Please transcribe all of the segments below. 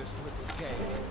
this little game.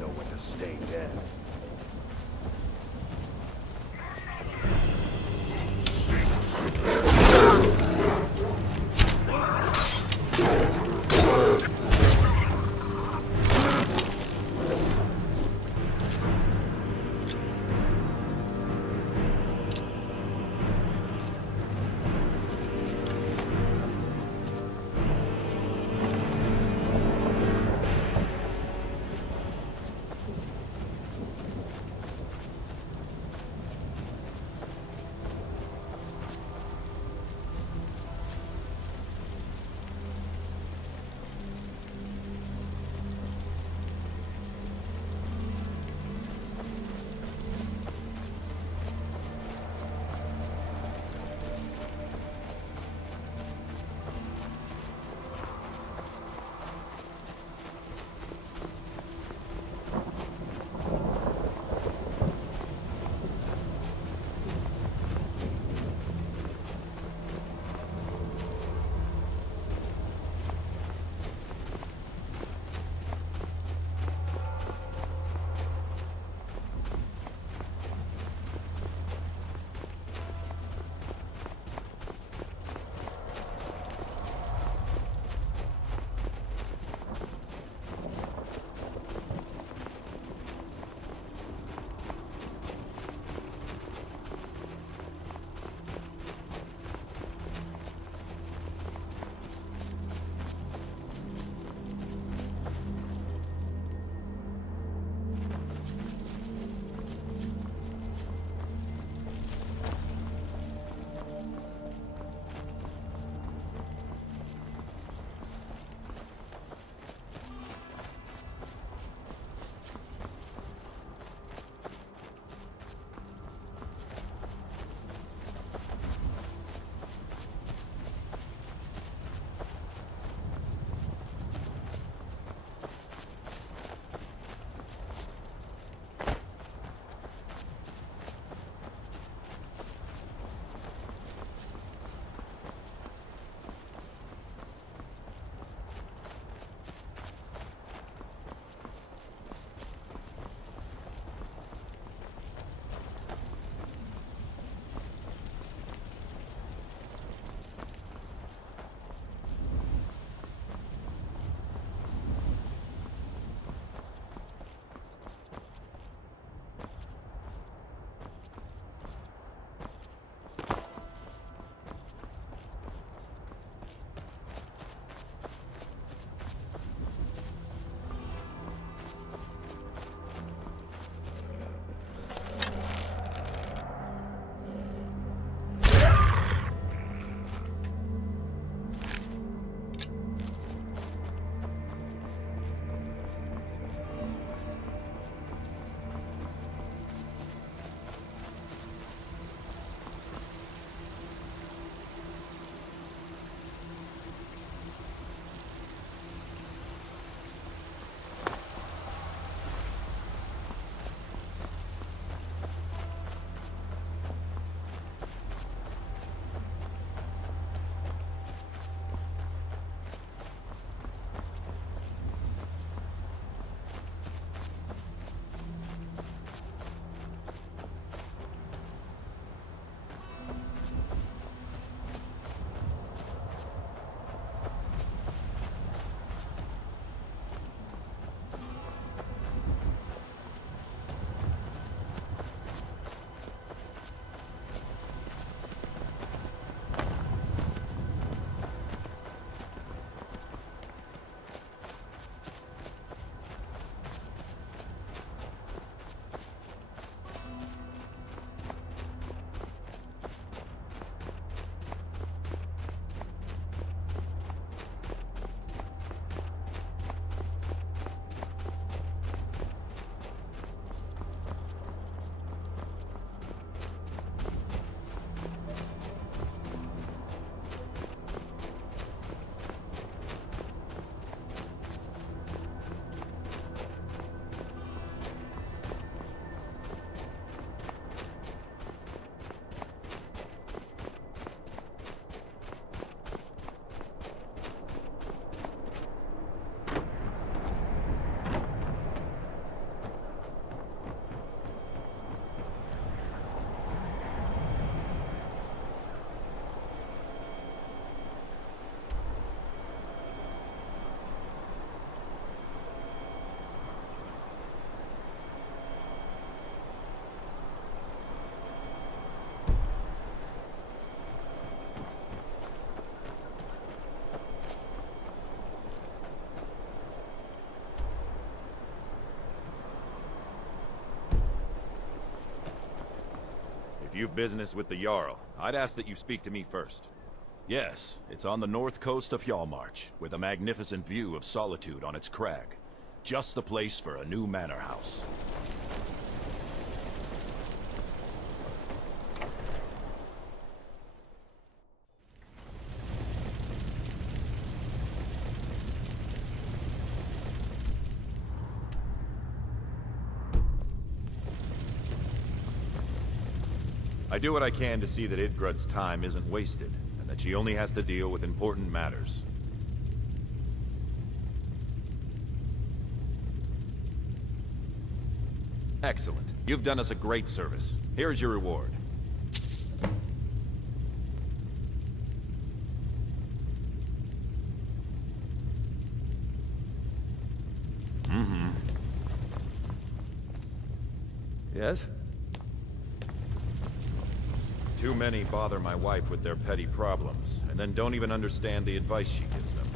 Know when to stay dead. you've business with the Jarl, I'd ask that you speak to me first. Yes, it's on the north coast of Hjalmarch, with a magnificent view of Solitude on its crag. Just the place for a new manor house. I do what I can to see that Idgrud's time isn't wasted, and that she only has to deal with important matters. Excellent. You've done us a great service. Here's your reward. Yes? Too many bother my wife with their petty problems, and then don't even understand the advice she gives them.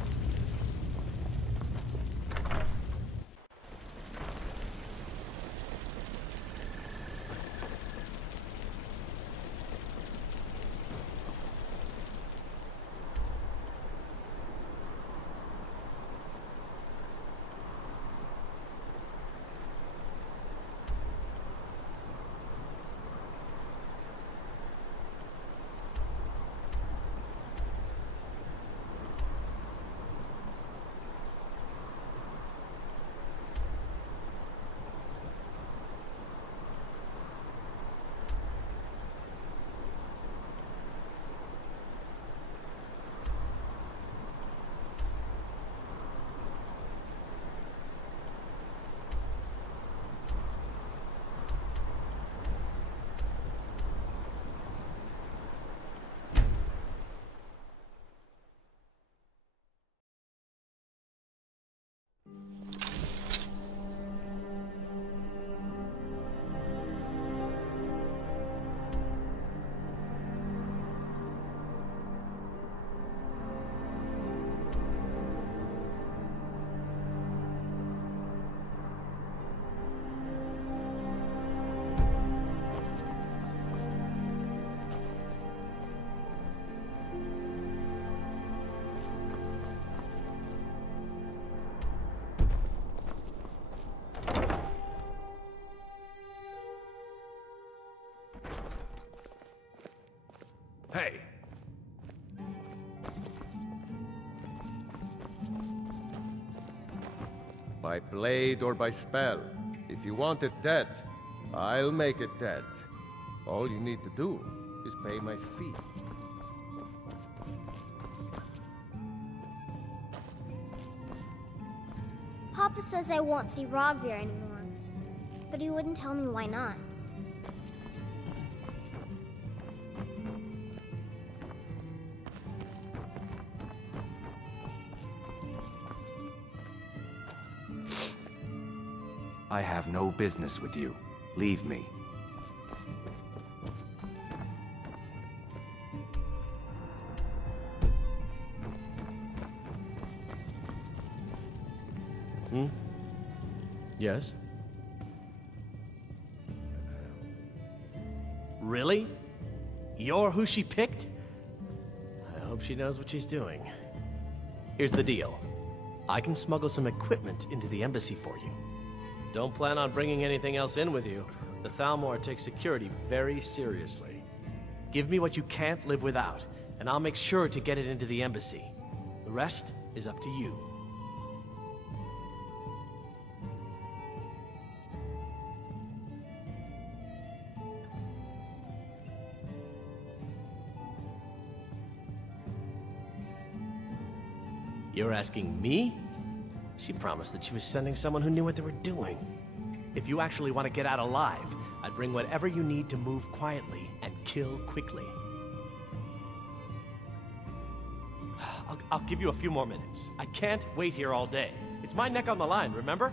Hey! By blade or by spell. If you want it dead, I'll make it dead. All you need to do is pay my fee. Papa says I won't see Rogvir anymore, but he wouldn't tell me why not. I have no business with you. Leave me. Yes? Really? You're who she picked? I hope she knows what she's doing. Here's the deal. I can smuggle some equipment into the embassy for you. Don't plan on bringing anything else in with you. The Thalmor takes security very seriously. Give me what you can't live without, and I'll make sure to get it into the embassy. The rest is up to you. You're asking me? She promised that she was sending someone who knew what they were doing. If you actually want to get out alive, I'd bring whatever you need to move quietly and kill quickly. I'll give you a few more minutes. I can't wait here all day. It's my neck on the line, remember?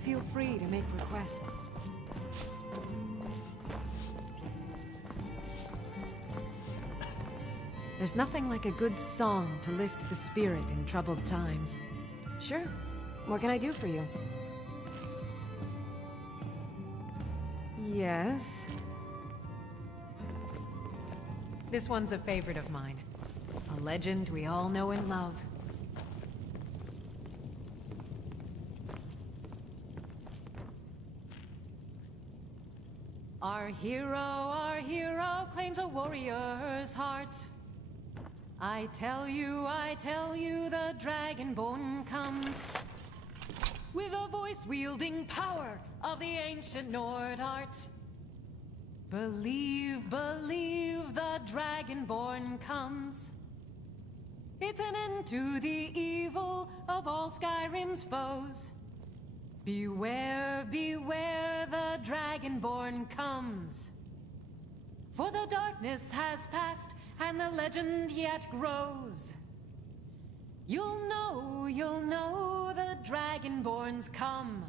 Feel free to make requests. There's nothing like a good song to lift the spirit in troubled times. Sure. What can I do for you? Yes? This one's a favorite of mine. A legend we all know and love. Our hero claims a warrior's heart. I tell you, the Dragonborn comes. With a voice-wielding power of the ancient Nord art. Believe, the Dragonborn comes. It's an end to the evil of all Skyrim's foes. Beware, the Dragonborn comes. For the darkness has passed, and the legend yet grows. You'll know the Dragonborns come.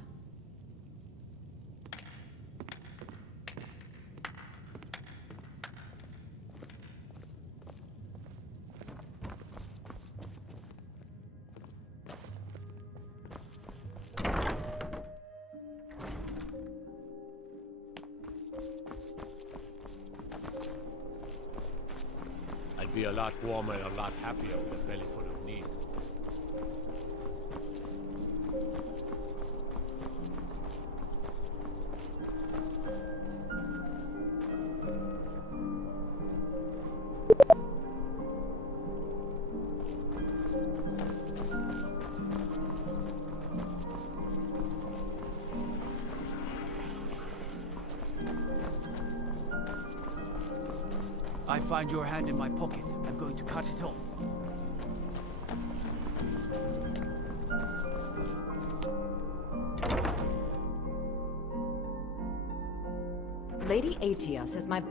I'd be a lot warmer and a lot happier with a belly full of meat. I find your hand in my pocket. I'm going to cut it off. Lady Atia says my...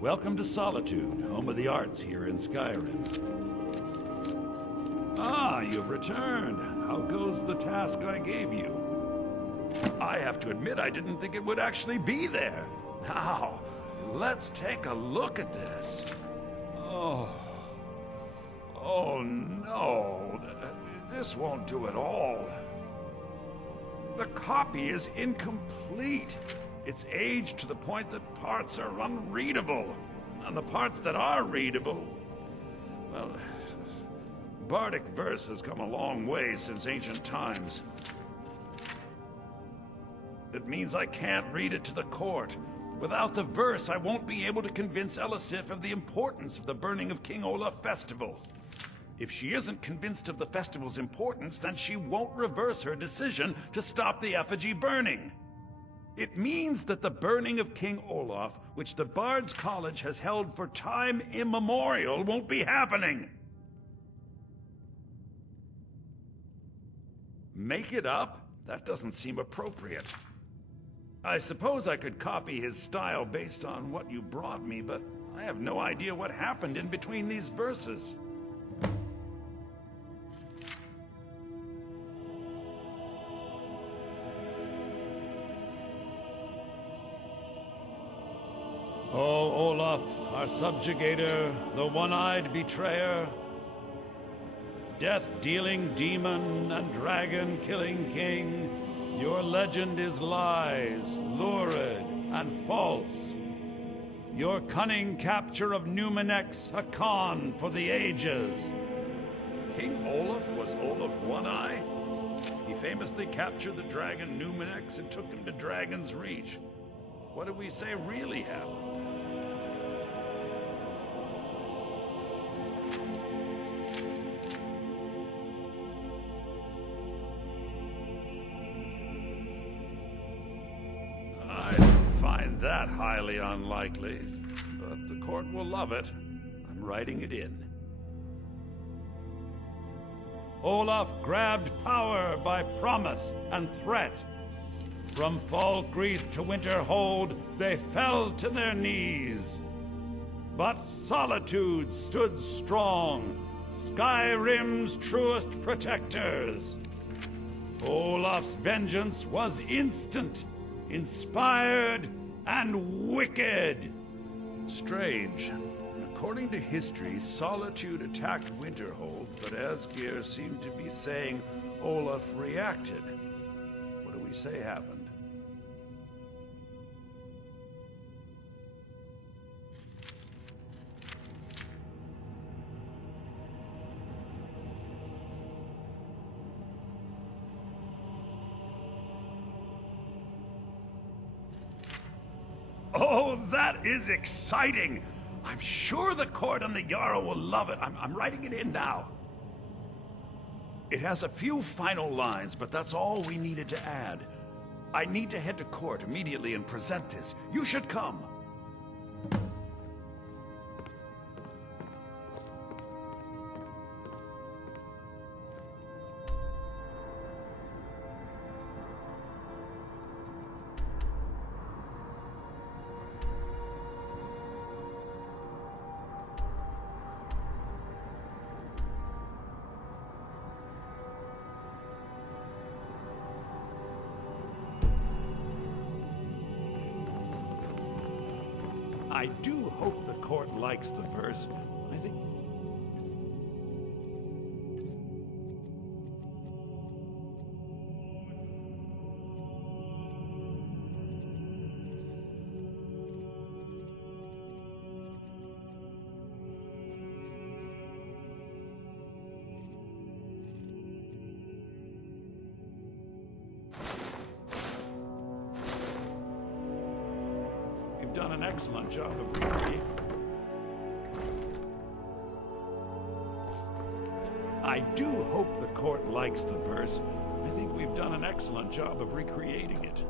Welcome to Solitude, home of the arts here in Skyrim. Ah, you've returned. How goes the task I gave you? I have to admit, I didn't think it would actually be there. Now, let's take a look at this. Oh no. This won't do at all. The copy is incomplete. It's aged to the point that parts are unreadable. And the parts that are readable, well, Bardic verse has come a long way since ancient times. It means I can't read it to the court. Without the verse, I won't be able to convince Elisif of the importance of the burning of King Olaf festival. If she isn't convinced of the festival's importance, then she won't reverse her decision to stop the effigy burning. It means that the burning of King Olaf, which the Bard's College has held for time immemorial, won't be happening. Make it up? That doesn't seem appropriate. I suppose I could copy his style based on what you brought me, but I have no idea what happened in between these verses. Oh, Olaf, our subjugator, the one-eyed betrayer, death-dealing demon and dragon-killing king, your legend is lies, lurid, and false. Your cunning capture of Numenex, a con for the ages. King Olaf was Olaf One-Eye? He famously captured the dragon Numenex and took him to Dragon's Reach. What do we say really happened? That highly unlikely, but the court will love it. I'm writing it in. Olaf grabbed power by promise and threat. From Falkreath to Winterhold, they fell to their knees. But Solitude stood strong, Skyrim's truest protectors. Olaf's vengeance was instant, inspired, and wicked. Strange. According to history, Solitude attacked Winterhold, but Asgeir seemed to be saying Olaf reacted. we say happened. Oh, that is exciting! I'm sure the court and the Jarl will love it. I'm writing it in now. It has a few final lines, but that's all we needed to add. I need to head to court immediately and present this. You should come. I do hope the court likes the verse. I think... You've done an excellent job of recreating. I do hope the court likes the verse. I think we've done an excellent job of recreating it.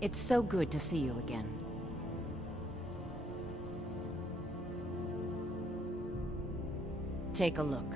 It's so good to see you again. Take a look.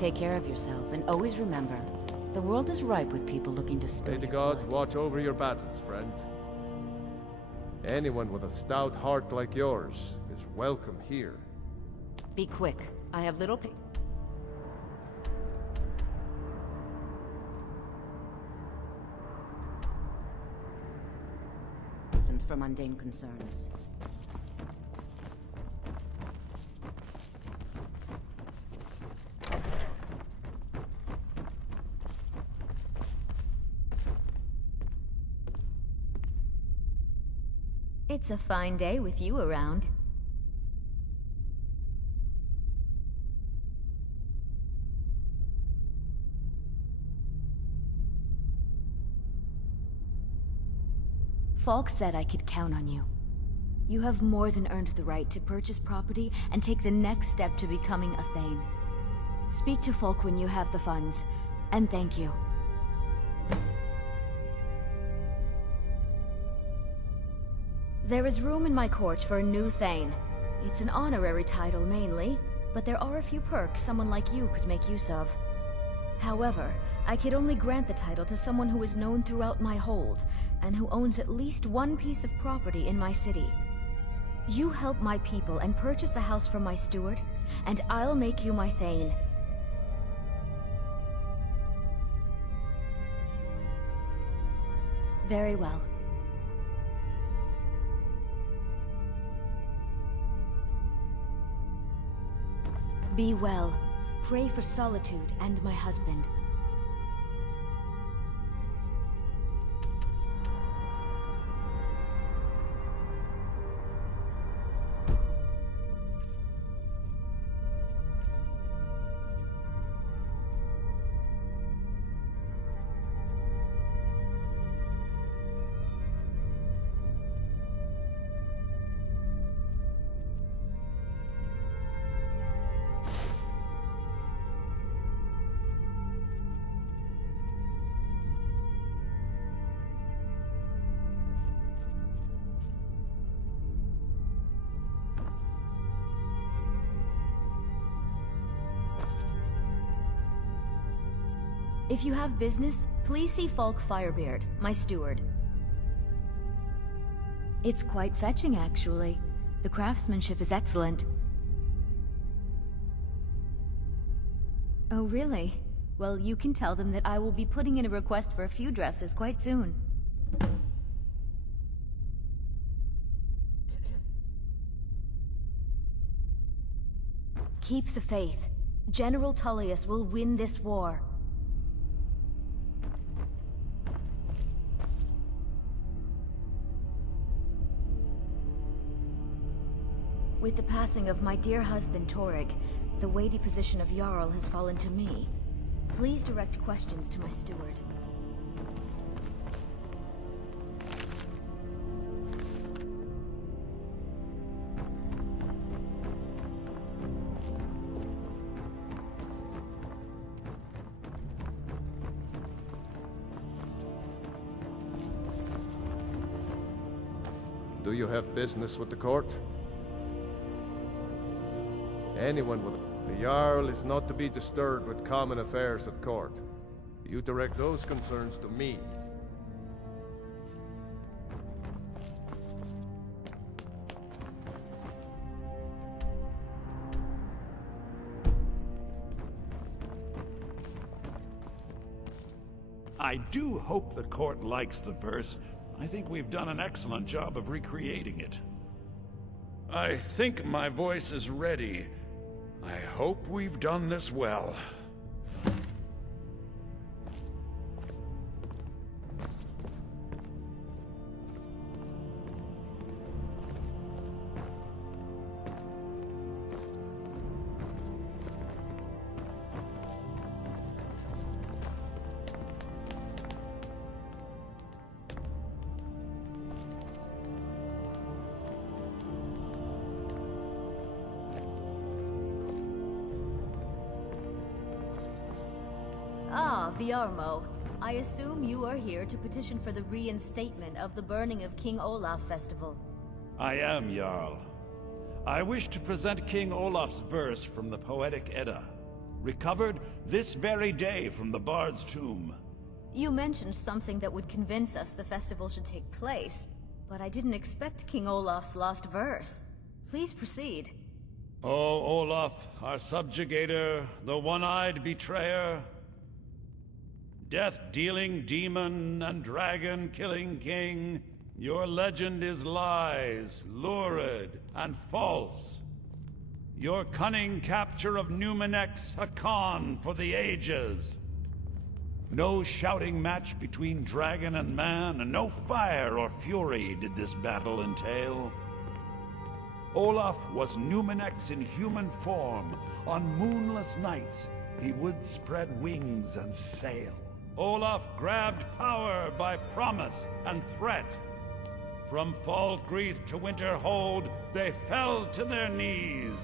Take care of yourself, and always remember, the world is ripe with people looking to spill May the your gods blood. watch over your battles, friend. Anyone with a stout heart like yours is welcome here. Be quick. I have little for mundane concerns. It's a fine day with you around. Falk said I could count on you. You have more than earned the right to purchase property and take the next step to becoming a Thane. Speak to Falk when you have the funds, and thank you. There is room in my court for a new Thane. It's an honorary title mainly, but there are a few perks someone like you could make use of. However, I could only grant the title to someone who is known throughout my hold, and who owns at least one piece of property in my city. You help my people and purchase a house from my steward, and I'll make you my Thane. Very well. Be well. Pray for Solitude and my husband. If you have business, please see Falk Firebeard, my steward. It's quite fetching, actually. The craftsmanship is excellent. Oh, really? Well, you can tell them that I will be putting in a request for a few dresses quite soon. Keep the faith. General Tullius will win this war. With the passing of my dear husband, Torrig, the weighty position of Jarl has fallen to me. Please direct questions to my steward. Do you have business with the court? Anyone with the Jarl is not to be disturbed with common affairs of court. You direct those concerns to me. I do hope the court likes the verse. I think we've done an excellent job of recreating it. I think my voice is ready. I hope we've done this well. Ah, Viarmo. I assume you are here to petition for the reinstatement of the burning of King Olaf Festival. I am, Jarl. I wish to present King Olaf's verse from the Poetic Edda, recovered this very day from the Bard's tomb. You mentioned something that would convince us the festival should take place, but I didn't expect King Olaf's lost verse. Please proceed. O Olaf, our subjugator, the one-eyed betrayer, death-dealing demon and dragon-killing king, your legend is lies, lurid, and false. Your cunning capture of Numenex, a con for the ages. No shouting match between dragon and man, and no fire or fury did this battle entail. Olaf was Numenex in human form. On moonless nights, he would spread wings and sail. Olaf grabbed power by promise and threat. From Falkreath to Winterhold, they fell to their knees.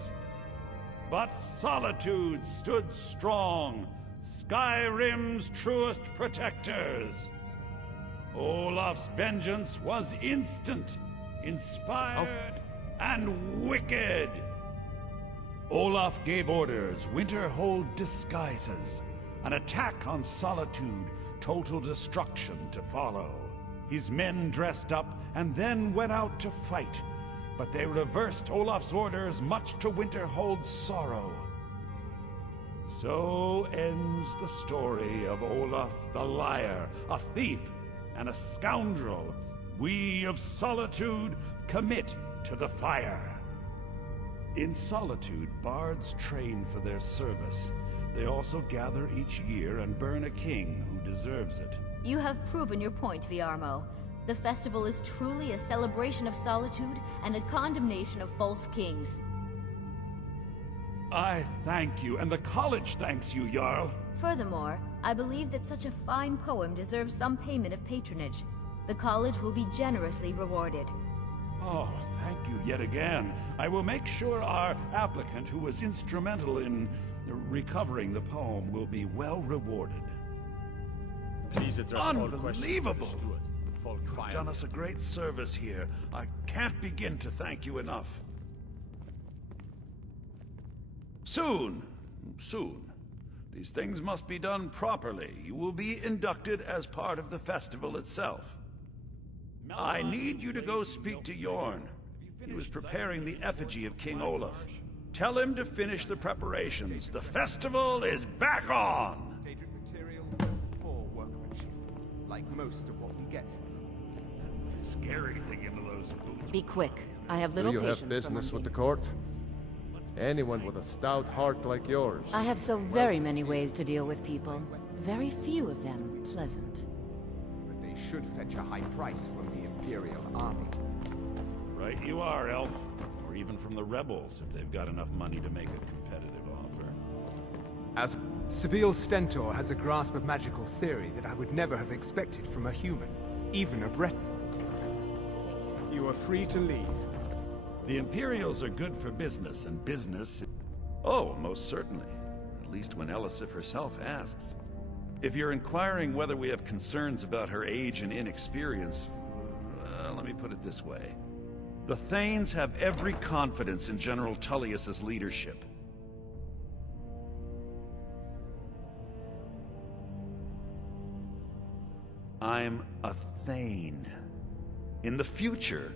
But Solitude stood strong, Skyrim's truest protectors. Olaf's vengeance was instant. inspired, and wicked. Olaf gave orders, Winterhold disguises, an attack on Solitude, total destruction to follow. His men dressed up and then went out to fight, but they reversed Olaf's orders, much to Winterhold's sorrow. So ends the story of Olaf the Liar, a thief and a scoundrel. We of Solitude commit to the fire. In Solitude, bards train for their service. They also gather each year and burn a king who deserves it. You have proven your point, Viarmo. The festival is truly a celebration of solitude and a condemnation of false kings. I thank you, and the college thanks you, Jarl. Furthermore, I believe that such a fine poem deserves some payment of patronage. The college will be generously rewarded. Oh, thank you yet again. I will make sure our applicant, who was instrumental in recovering the poem, will be well rewarded. Please address all questions to the Unbelievable! steward. Folk You've fire. done us a great service here. I can't begin to thank you enough. Soon. These things must be done properly. You will be inducted as part of the festival itself. I need you to go speak to Yorn. He was preparing the effigy of King Olaf. Tell him to finish the preparations. The festival is back on! Daedric material, poor workmanship, like most of what we get from them. Scary thing into those boots. Be quick. I have Do little you patience have for business with the mundane court? systems. Anyone with a stout heart like yours. I have so very many ways to deal with people. Very few of them pleasant. But they should fetch a high price from the Imperial Army. Right you are, Elf. Or even from the rebels, if they've got enough money to make a competitive offer. As Sibyl Stentor has a grasp of magical theory that I would never have expected from a human, even a Breton. You are free to leave. The Imperials are good for business, and business... Oh, most certainly. At least when Elisif herself asks. If you're inquiring whether we have concerns about her age and inexperience, let me put it this way. The Thanes have every confidence in General Tullius's leadership. I'm a Thane. In the future,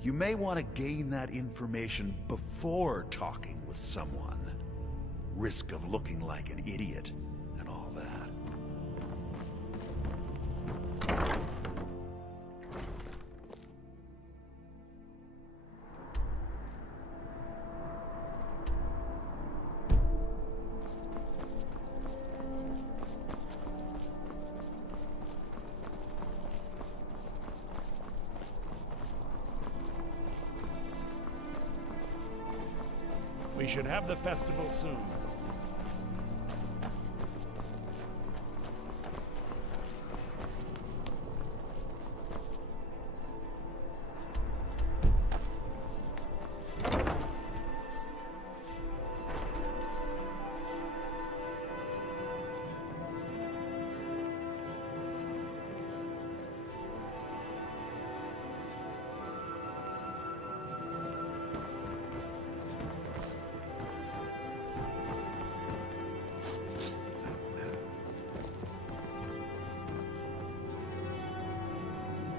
you may want to gain that information before talking with someone. Risk of looking like an idiot and all that. We should have the festival soon.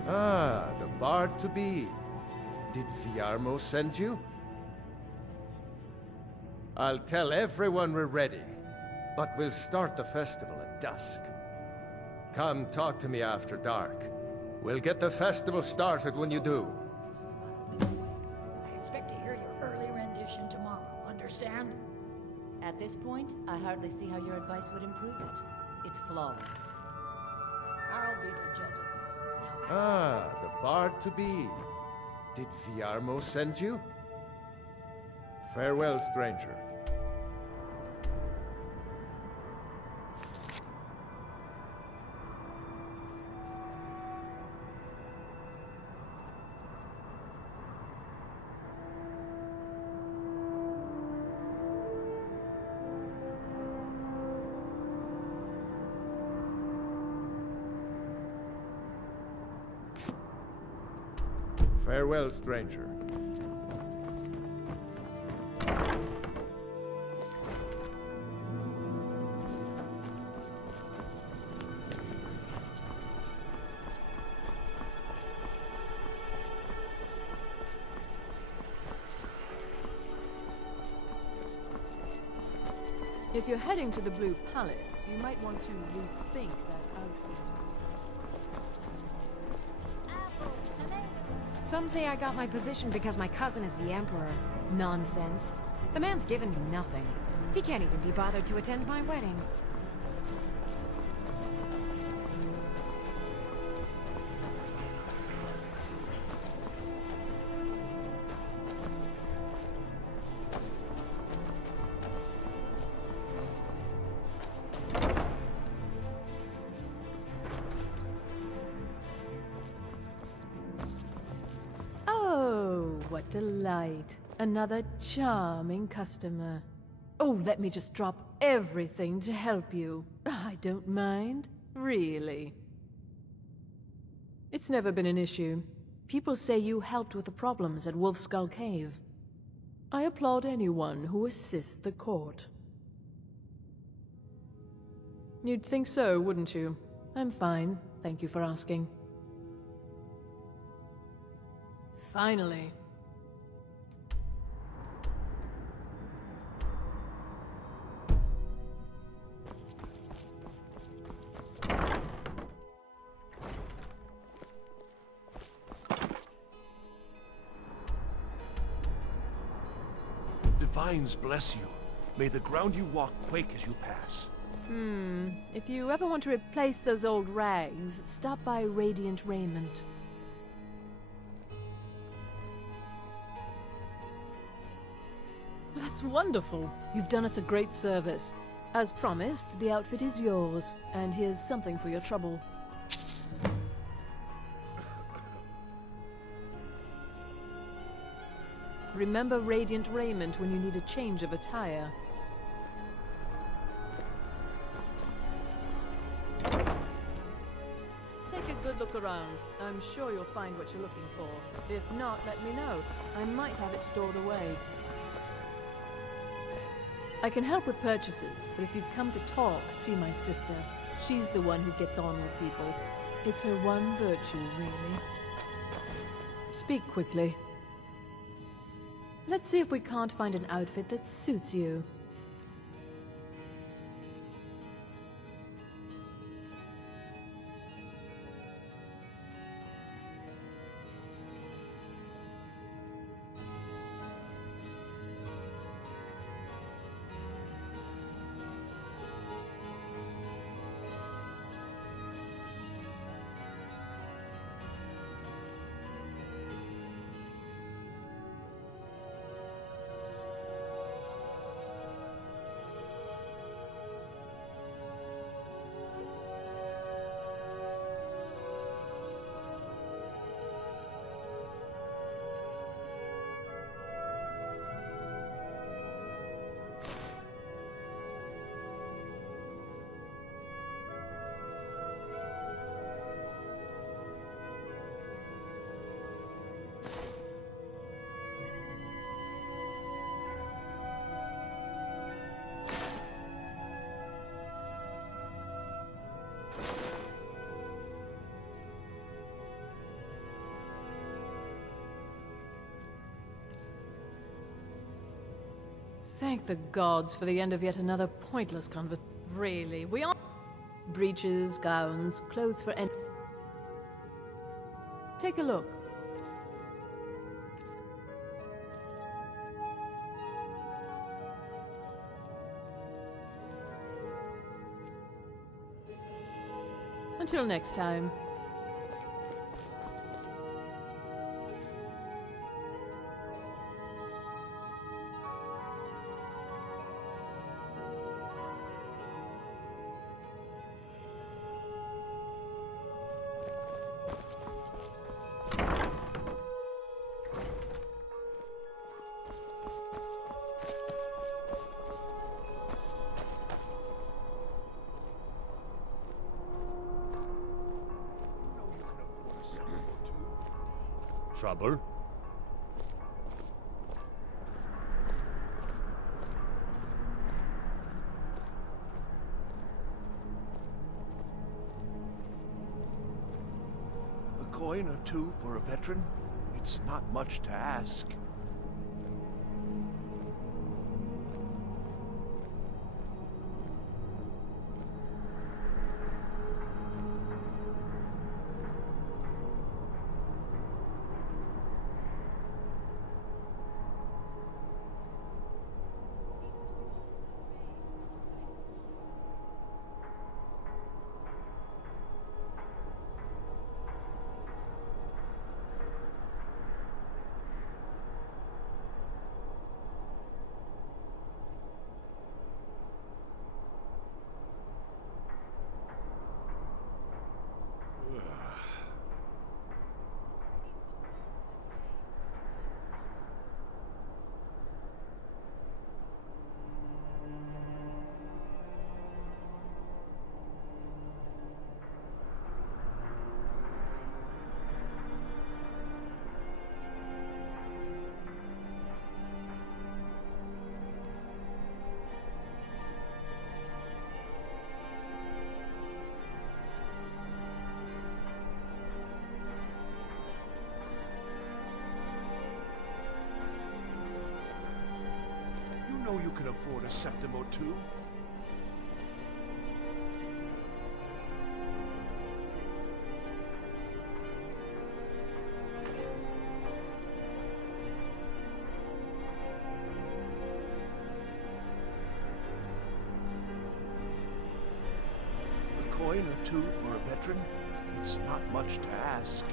Ah, the bard to be. Did Viarmo send you? I'll tell everyone we're ready, but we'll start the festival at dusk. Come talk to me after dark. We'll get the festival started when you do. I expect to hear your early rendition tomorrow, understand? At this point, I hardly see how your advice would improve it. It's flawless. I'll be the judge of that. Now, Ah, the bard to be. Did Viarmo send you? Farewell, stranger. Farewell, stranger. If you're heading to the Blue Palace, you might want to rethink that outfit. Some say I got my position because my cousin is the Emperor. Nonsense. The man's given me nothing. He can't even be bothered to attend my wedding. What delight. Another charming customer. Oh, let me just drop everything to help you. I don't mind. Really. It's never been an issue. People say you helped with the problems at Wolf Skull Cave. I applaud anyone who assists the court. You'd think so, wouldn't you? I'm fine. Thank you for asking. Finally. Divines bless you. May the ground you walk quake as you pass. If you ever want to replace those old rags, stop by Radiant Raiment. That's wonderful. You've done us a great service. As promised, the outfit is yours, and here's something for your trouble. Remember Radiant Raiment when you need a change of attire. Take a good look around. I'm sure you'll find what you're looking for. If not, let me know. I might have it stored away. I can help with purchases, but if you've come to talk, see my sister. She's the one who gets on with people. It's her one virtue, really. Speak quickly. Let's see if we can't find an outfit that suits you. Thank the gods for the end of yet another pointless conversation. Really, we are... Breeches, gowns, clothes for any... Take a look. Until next time. Trouble? A coin or two for a veteran? It's not much to ask. You know you can afford a septim or two. A coin or two for a veteran? It's not much to ask.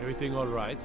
Everything all right?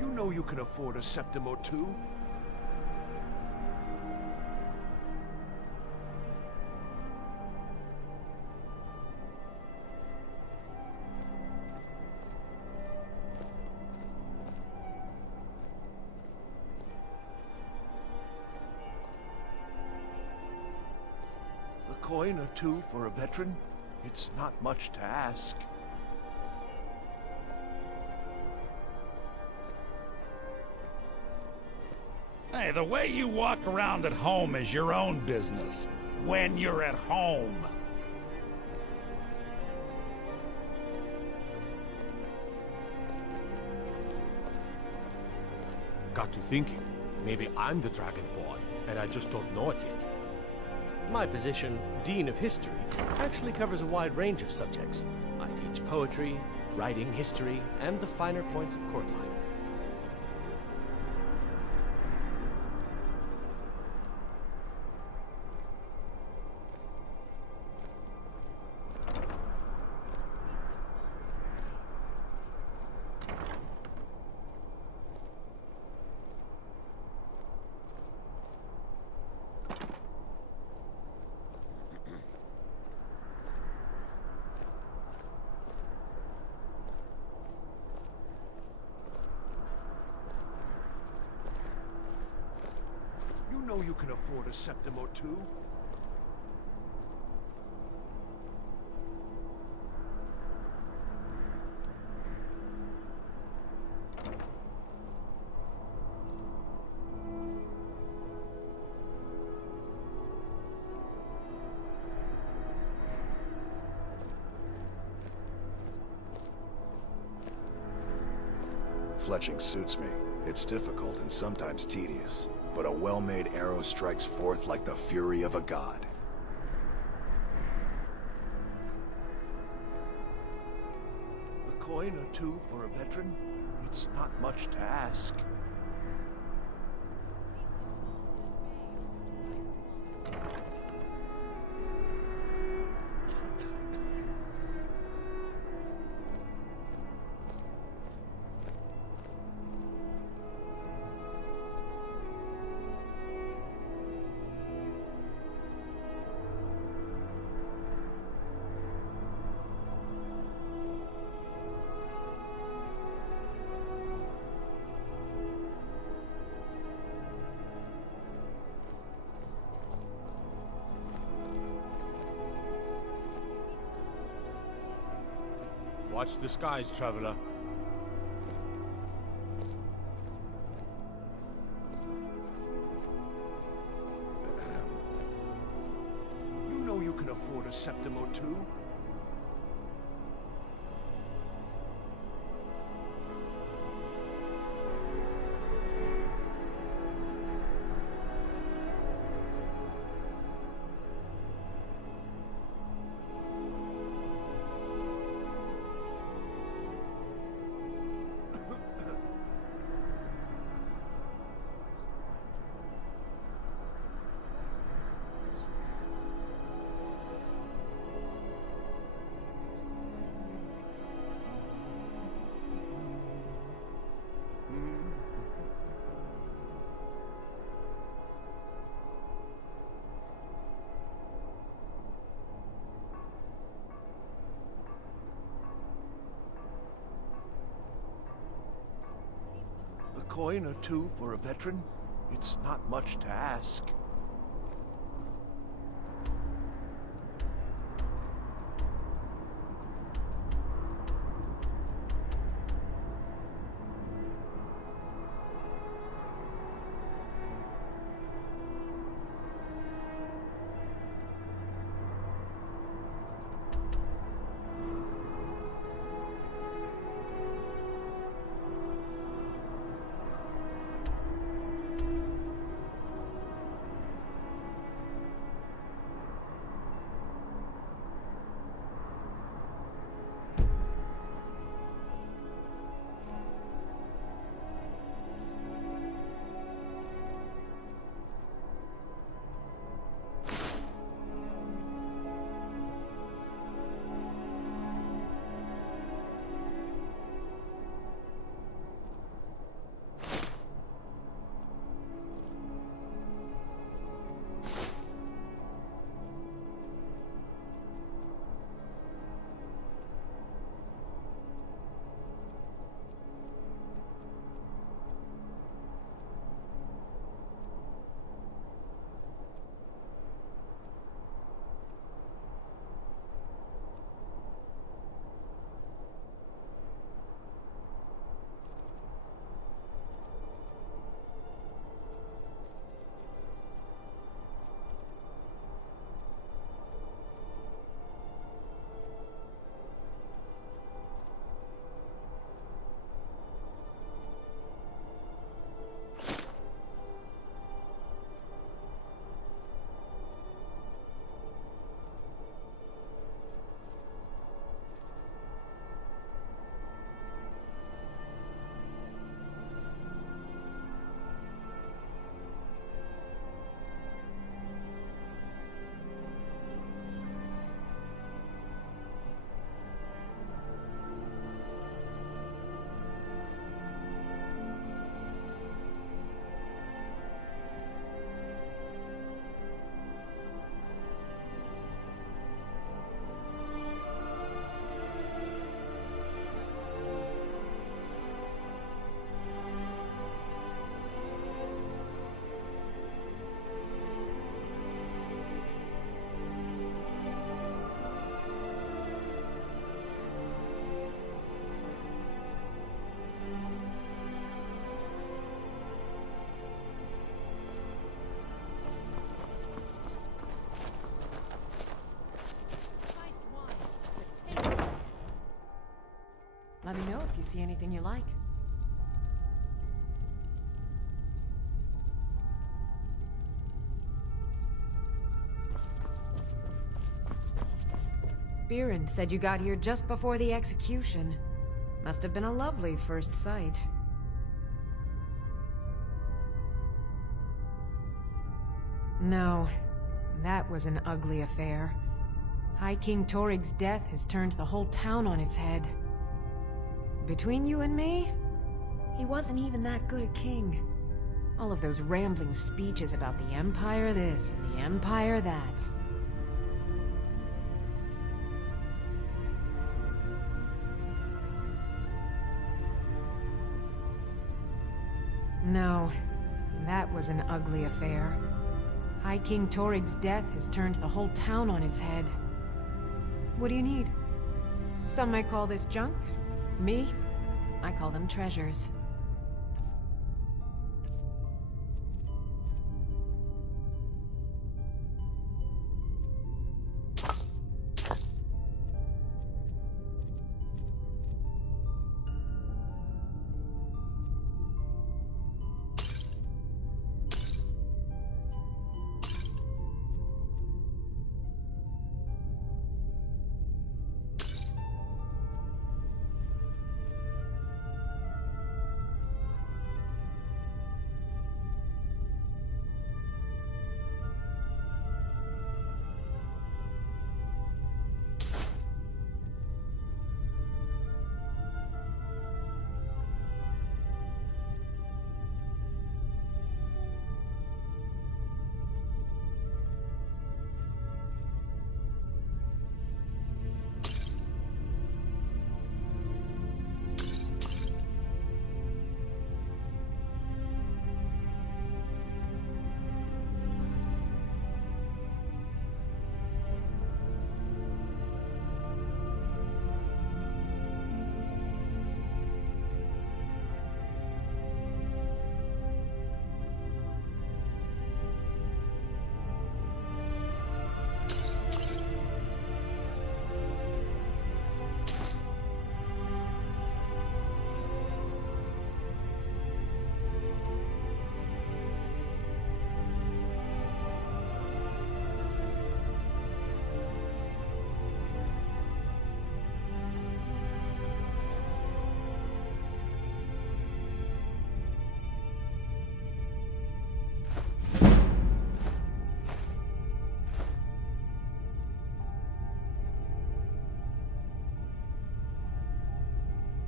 You know you can afford a septim or two. A coin or two for a veteran? It's not much to ask. Hey, the way you walk around at home is your own business. When you're at home. Got to thinking. Maybe I'm the Dragonborn, and I just don't know it yet. My position, Dean of History, actually covers a wide range of subjects. I teach poetry, writing, history, and the finer points of court life. know you can afford a septim or two. Fletching suits me. It's difficult and sometimes tedious, but a well-made arrow strikes forth like the fury of a god. A coin or two for a veteran? It's not much to ask. Watch the skies, traveler. You know you can afford a septim or two. A coin or two for a veteran? It's not much to ask. Let me know if you see anything you like. Biren said you got here just before the execution. Must have been a lovely first sight. No, that was an ugly affair. High King Torig's death has turned the whole town on its head. Between you and me, he wasn't even that good a king. All of those rambling speeches about the Empire this and the Empire that. No, that was an ugly affair. High King Torig's death has turned the whole town on its head. What do you need? Some might call this junk. Me? I call them treasures.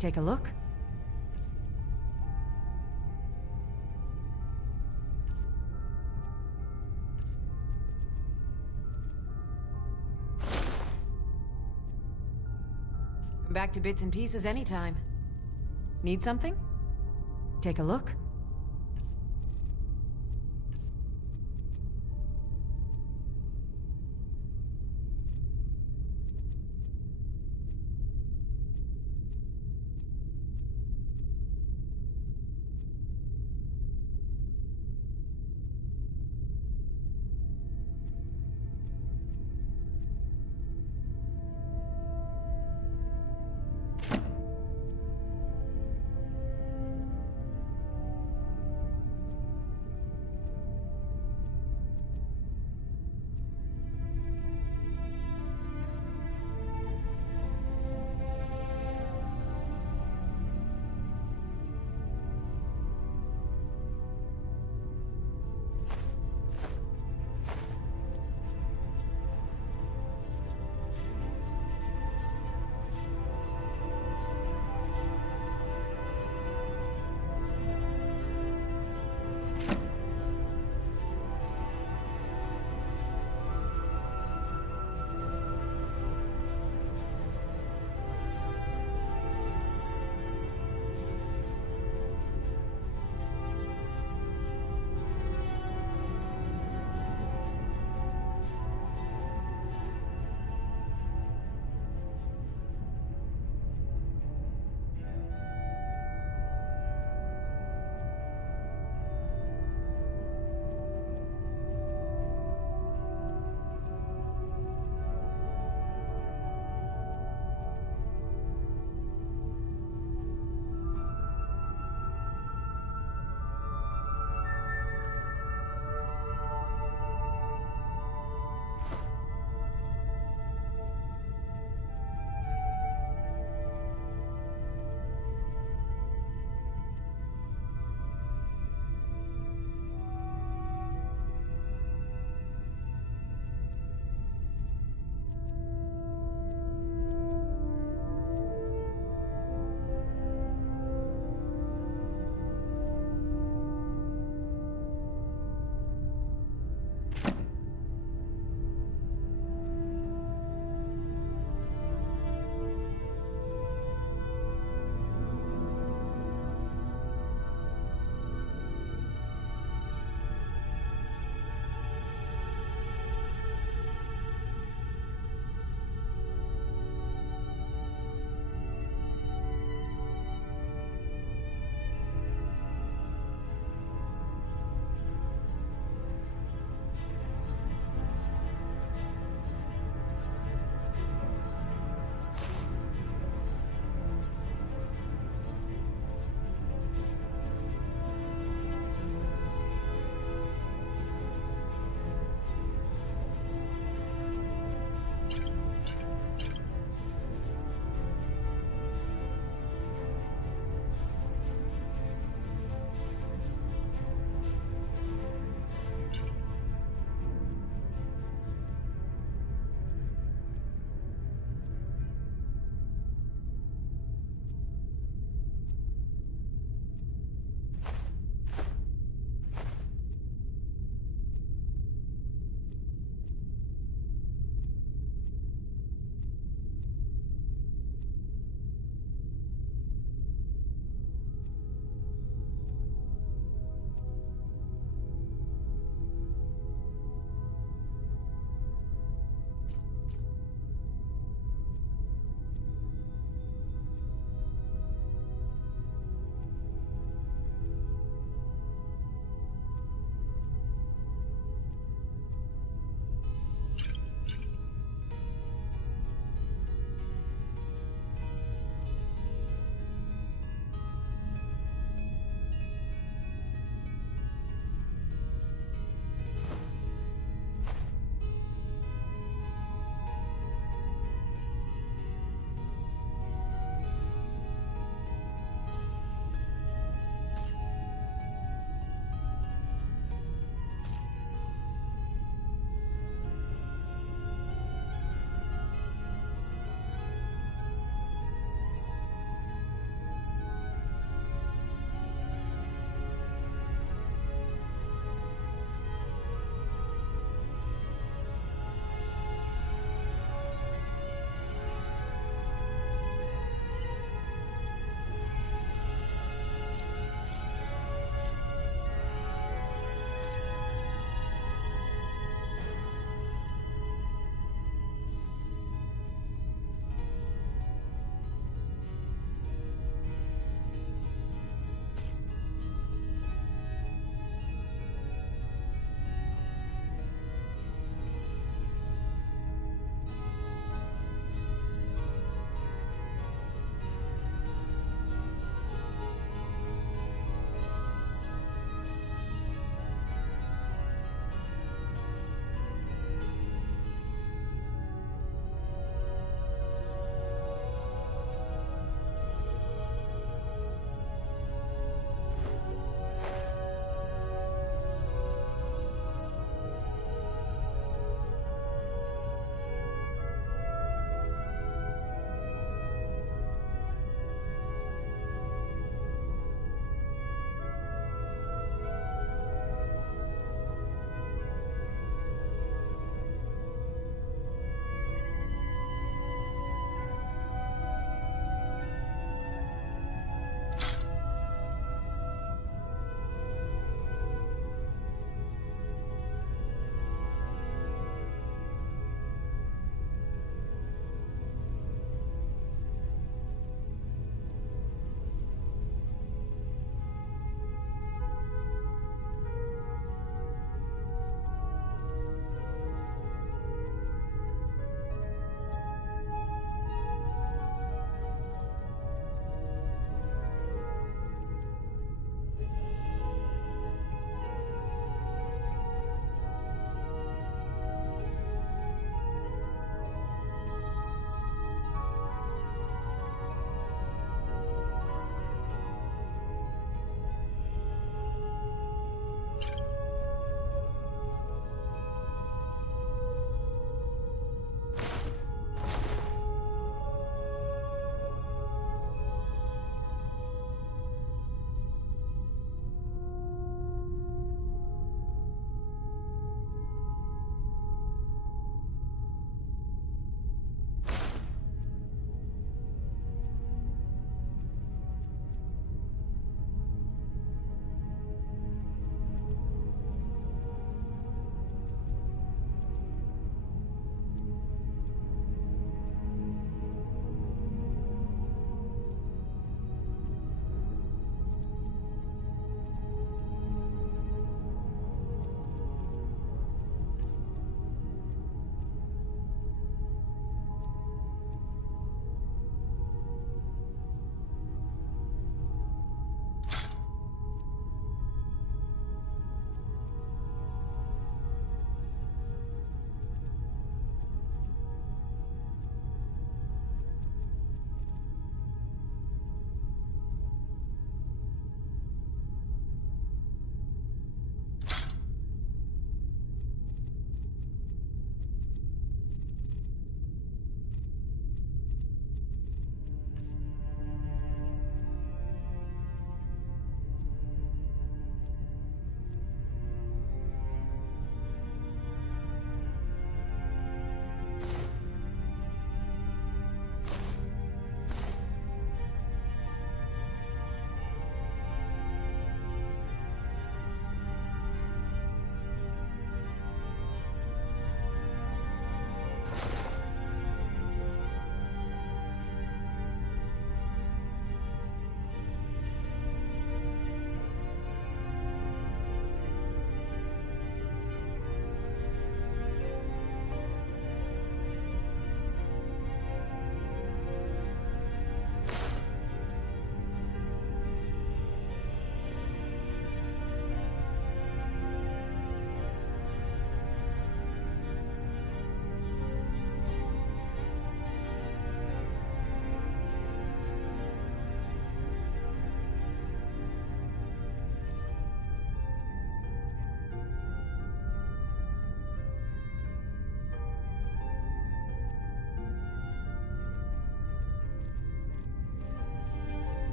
Take a look. Come back to bits and pieces anytime. Need something? Take a look.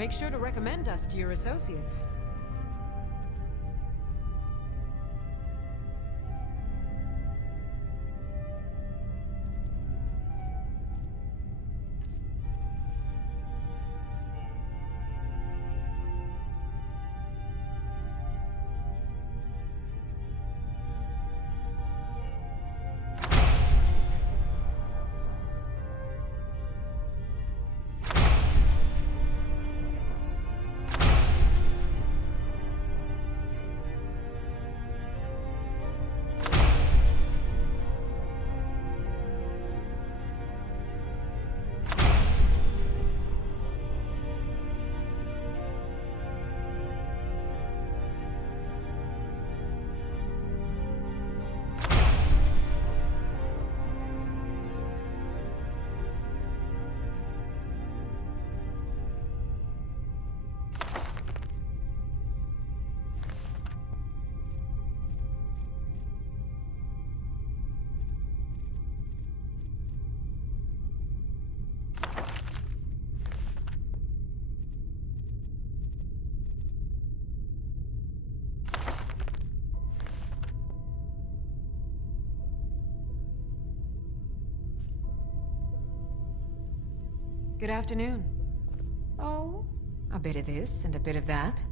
Make sure to recommend us to your associates. Good afternoon. Oh, a bit of this and a bit of that.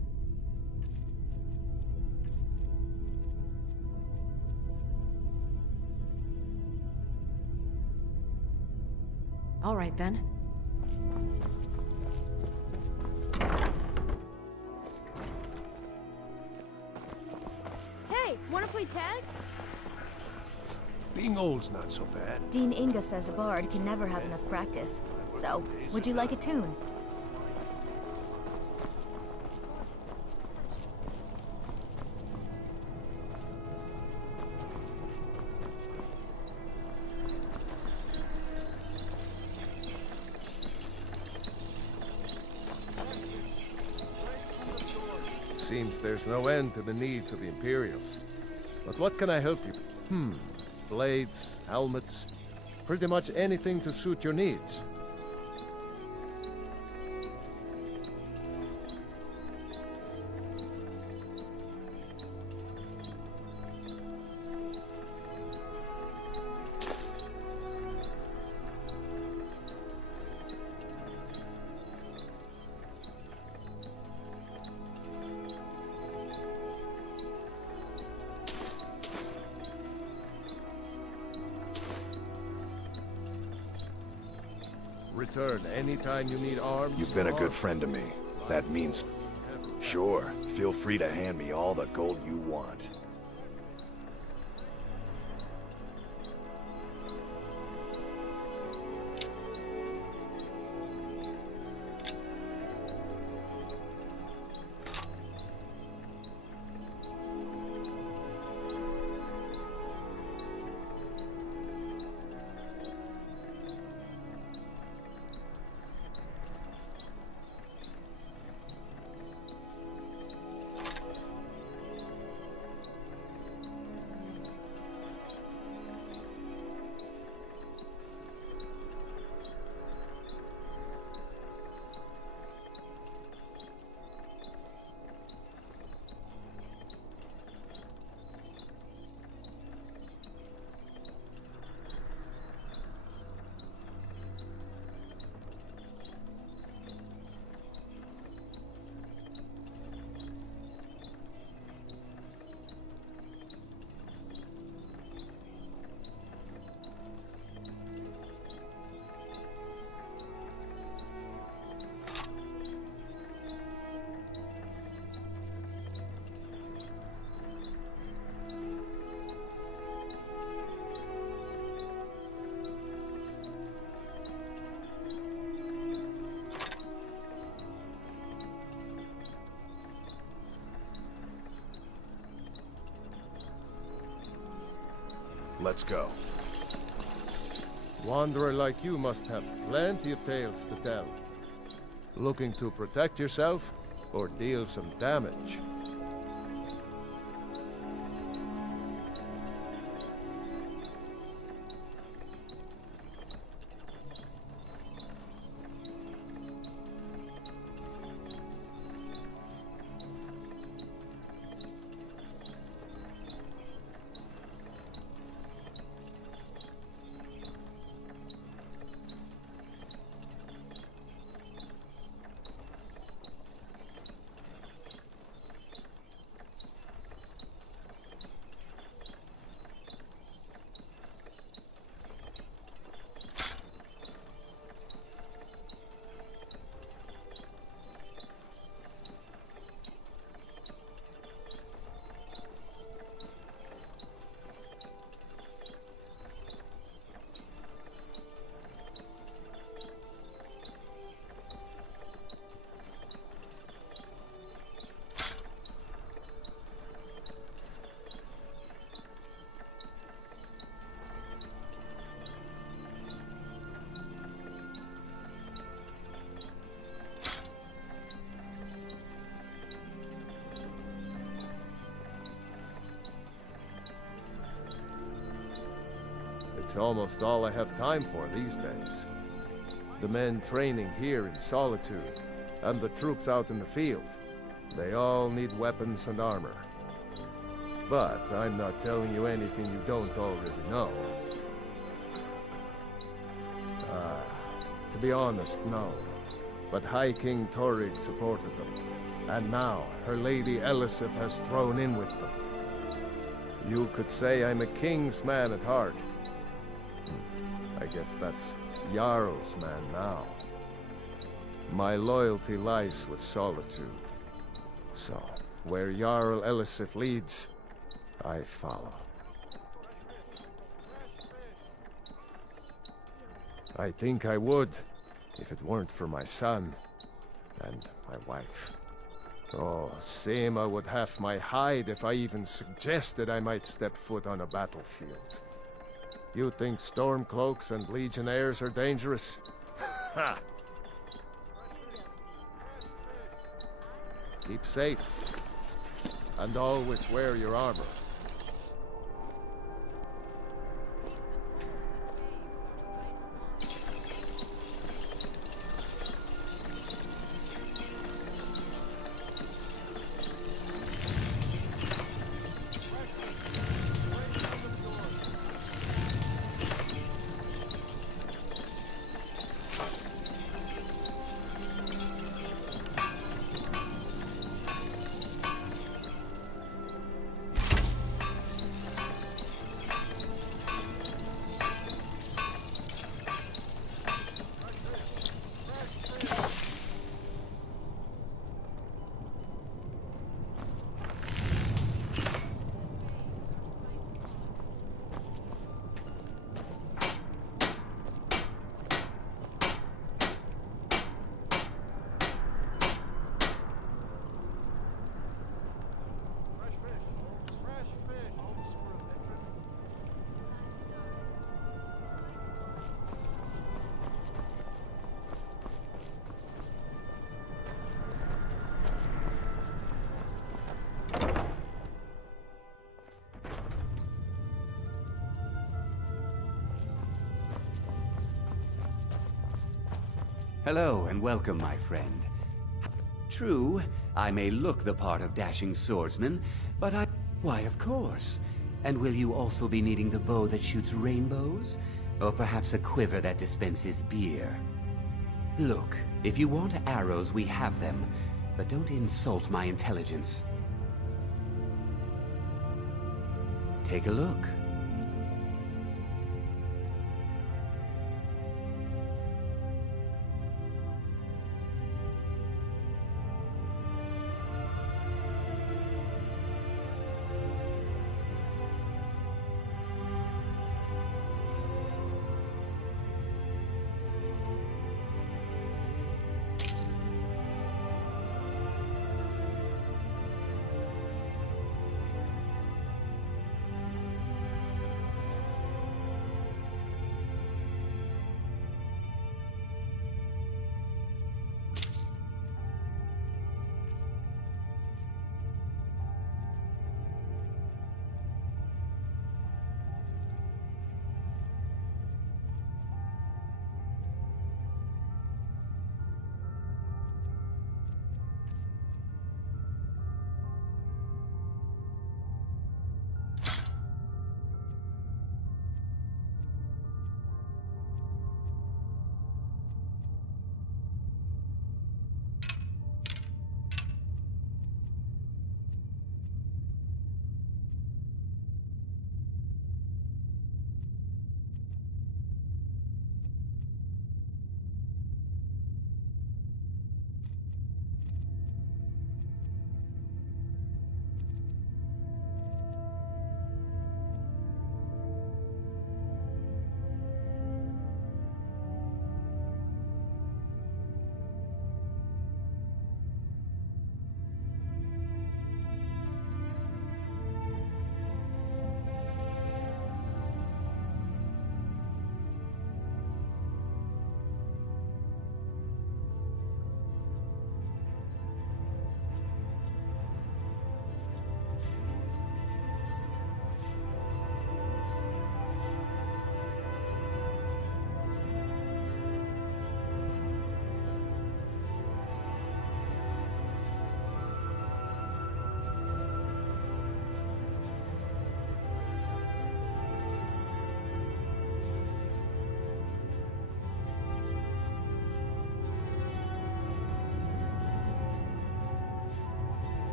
All right then. Hey, wanna play tag? Being old's not so bad. Dean Inga says a bard can never have enough practice. So, would you like a tune? Seems there's no end to the needs of the Imperials. But what can I help you? Blades, helmets, pretty much anything to suit your needs. Return anytime you need arms. You've been a good friend to me. That means... Sure, feel free to hand me all the gold you want. Let's go. Wanderer like you must have plenty of tales to tell. Looking to protect yourself or deal some damage? It's almost all I have time for these days. The men training here in Solitude, and the troops out in the field, they all need weapons and armor. But I'm not telling you anything you don't already know. To be honest, no. But High King Torrig supported them. And now, her Lady Elisif has thrown in with them. You could say I'm a king's man at heart. I guess that's Jarl's man now. My loyalty lies with Solitude. So, where Jarl Elisif leads, I follow. I think I would, if it weren't for my son and my wife. Oh, Seema would have my hide if I even suggested I might step foot on a battlefield. You think Stormcloaks and Legionnaires are dangerous? Ha! Keep safe. And always wear your armor. Hello and welcome, my friend. True, I may look the part of dashing swordsman, but why, of course. And will you also be needing the bow that shoots rainbows? Or perhaps a quiver that dispenses beer? Look, if you want arrows, we have them. But don't insult my intelligence. Take a look.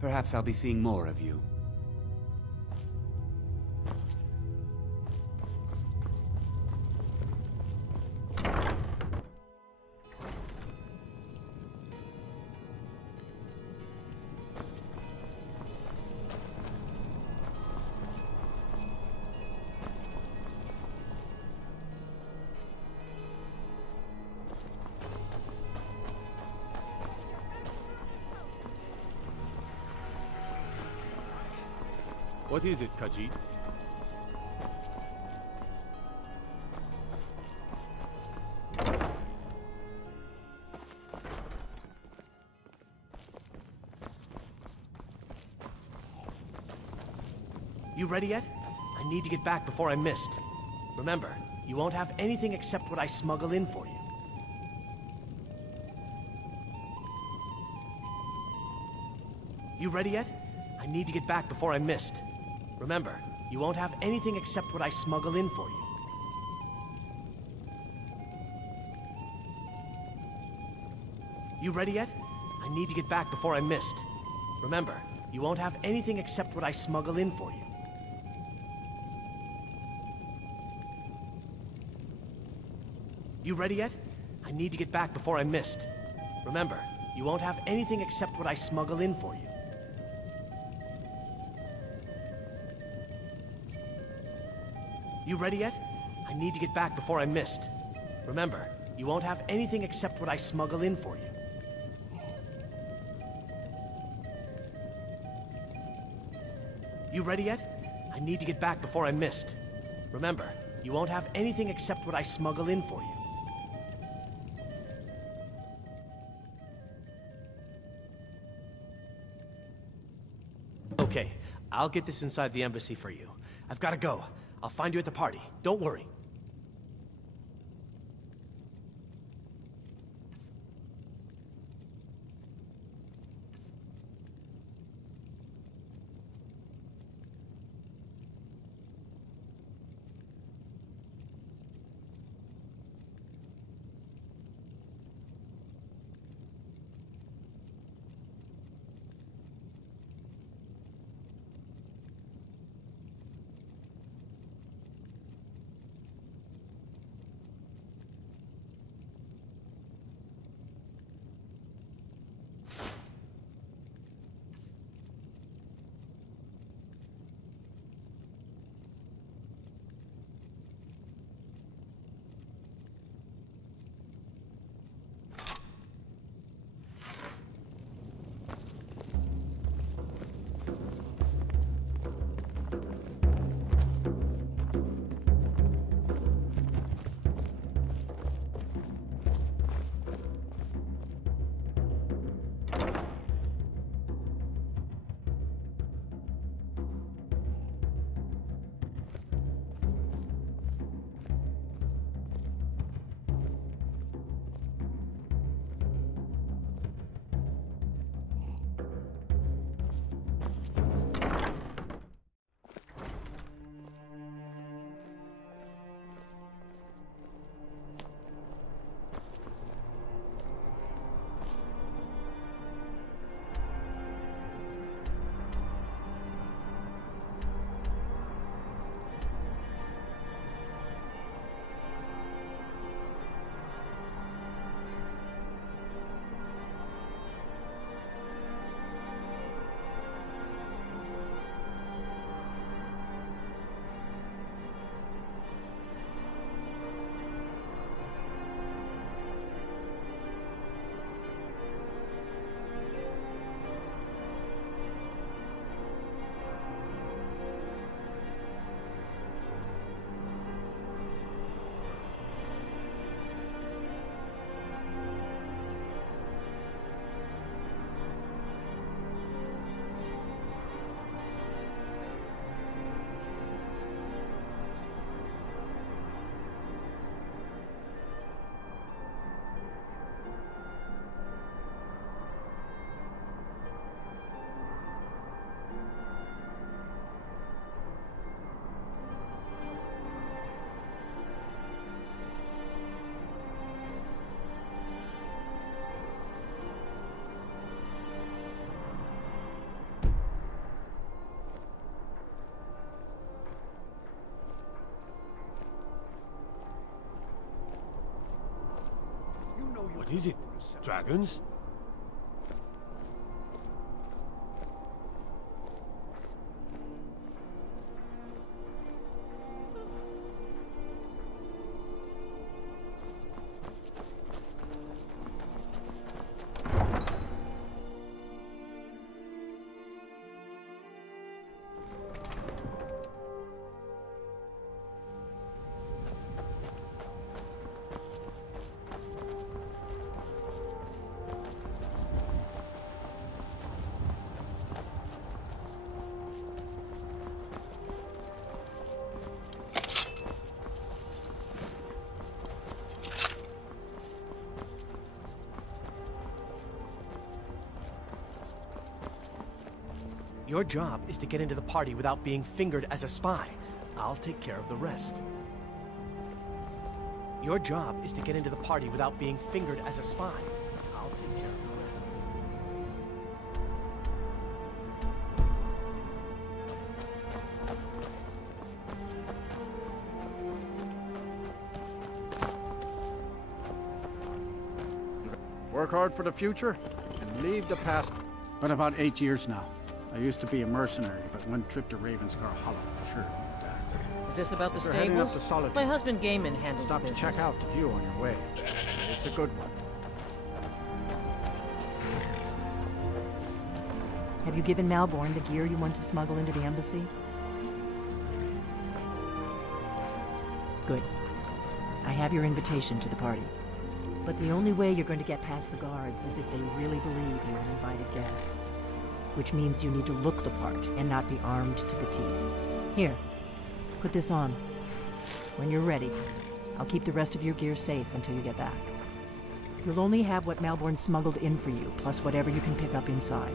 Perhaps I'll be seeing more of you. What is it, Khajiit? You ready yet? I need to get back before I'm missed. Remember, you won't have anything except what I smuggle in for you. You ready yet? I need to get back before I'm missed. Remember, you won't have anything except what I smuggle in for you. You ready yet? I need to get back before I'm missed. Remember, you won't have anything except what I smuggle in for you. You ready yet? I need to get back before I'm missed. Remember, you won't have anything except what I smuggle in for you. You ready yet? I need to get back before I'm missed. Remember, you won't have anything except what I smuggle in for you. You ready yet? I need to get back before I'm missed. Remember, you won't have anything except what I smuggle in for you. Okay, I'll get this inside the embassy for you. I've got to go. I'll find you at the party. Don't worry. What is it? Dragons? Your job is to get into the party without being fingered as a spy. I'll take care of the rest. Your job is to get into the party without being fingered as a spy. I'll take care of the Work hard for the future and leave the past. Been about 8 years now. I used to be a mercenary, but one trip to Ravenscar Hollow sure died. Is this about the We're heading up stables? to Solitude. My husband Gaiman handles Stop the to check business. out the view on your way. It's a good one. Have you given Malborn the gear you want to smuggle into the embassy? Good. I have your invitation to the party. But the only way you're going to get past the guards is if they really believe you're an invited guest. Which means you need to look the part and not be armed to the teeth. Here, put this on. When you're ready, I'll keep the rest of your gear safe until you get back. You'll only have what Malborn smuggled in for you, plus whatever you can pick up inside.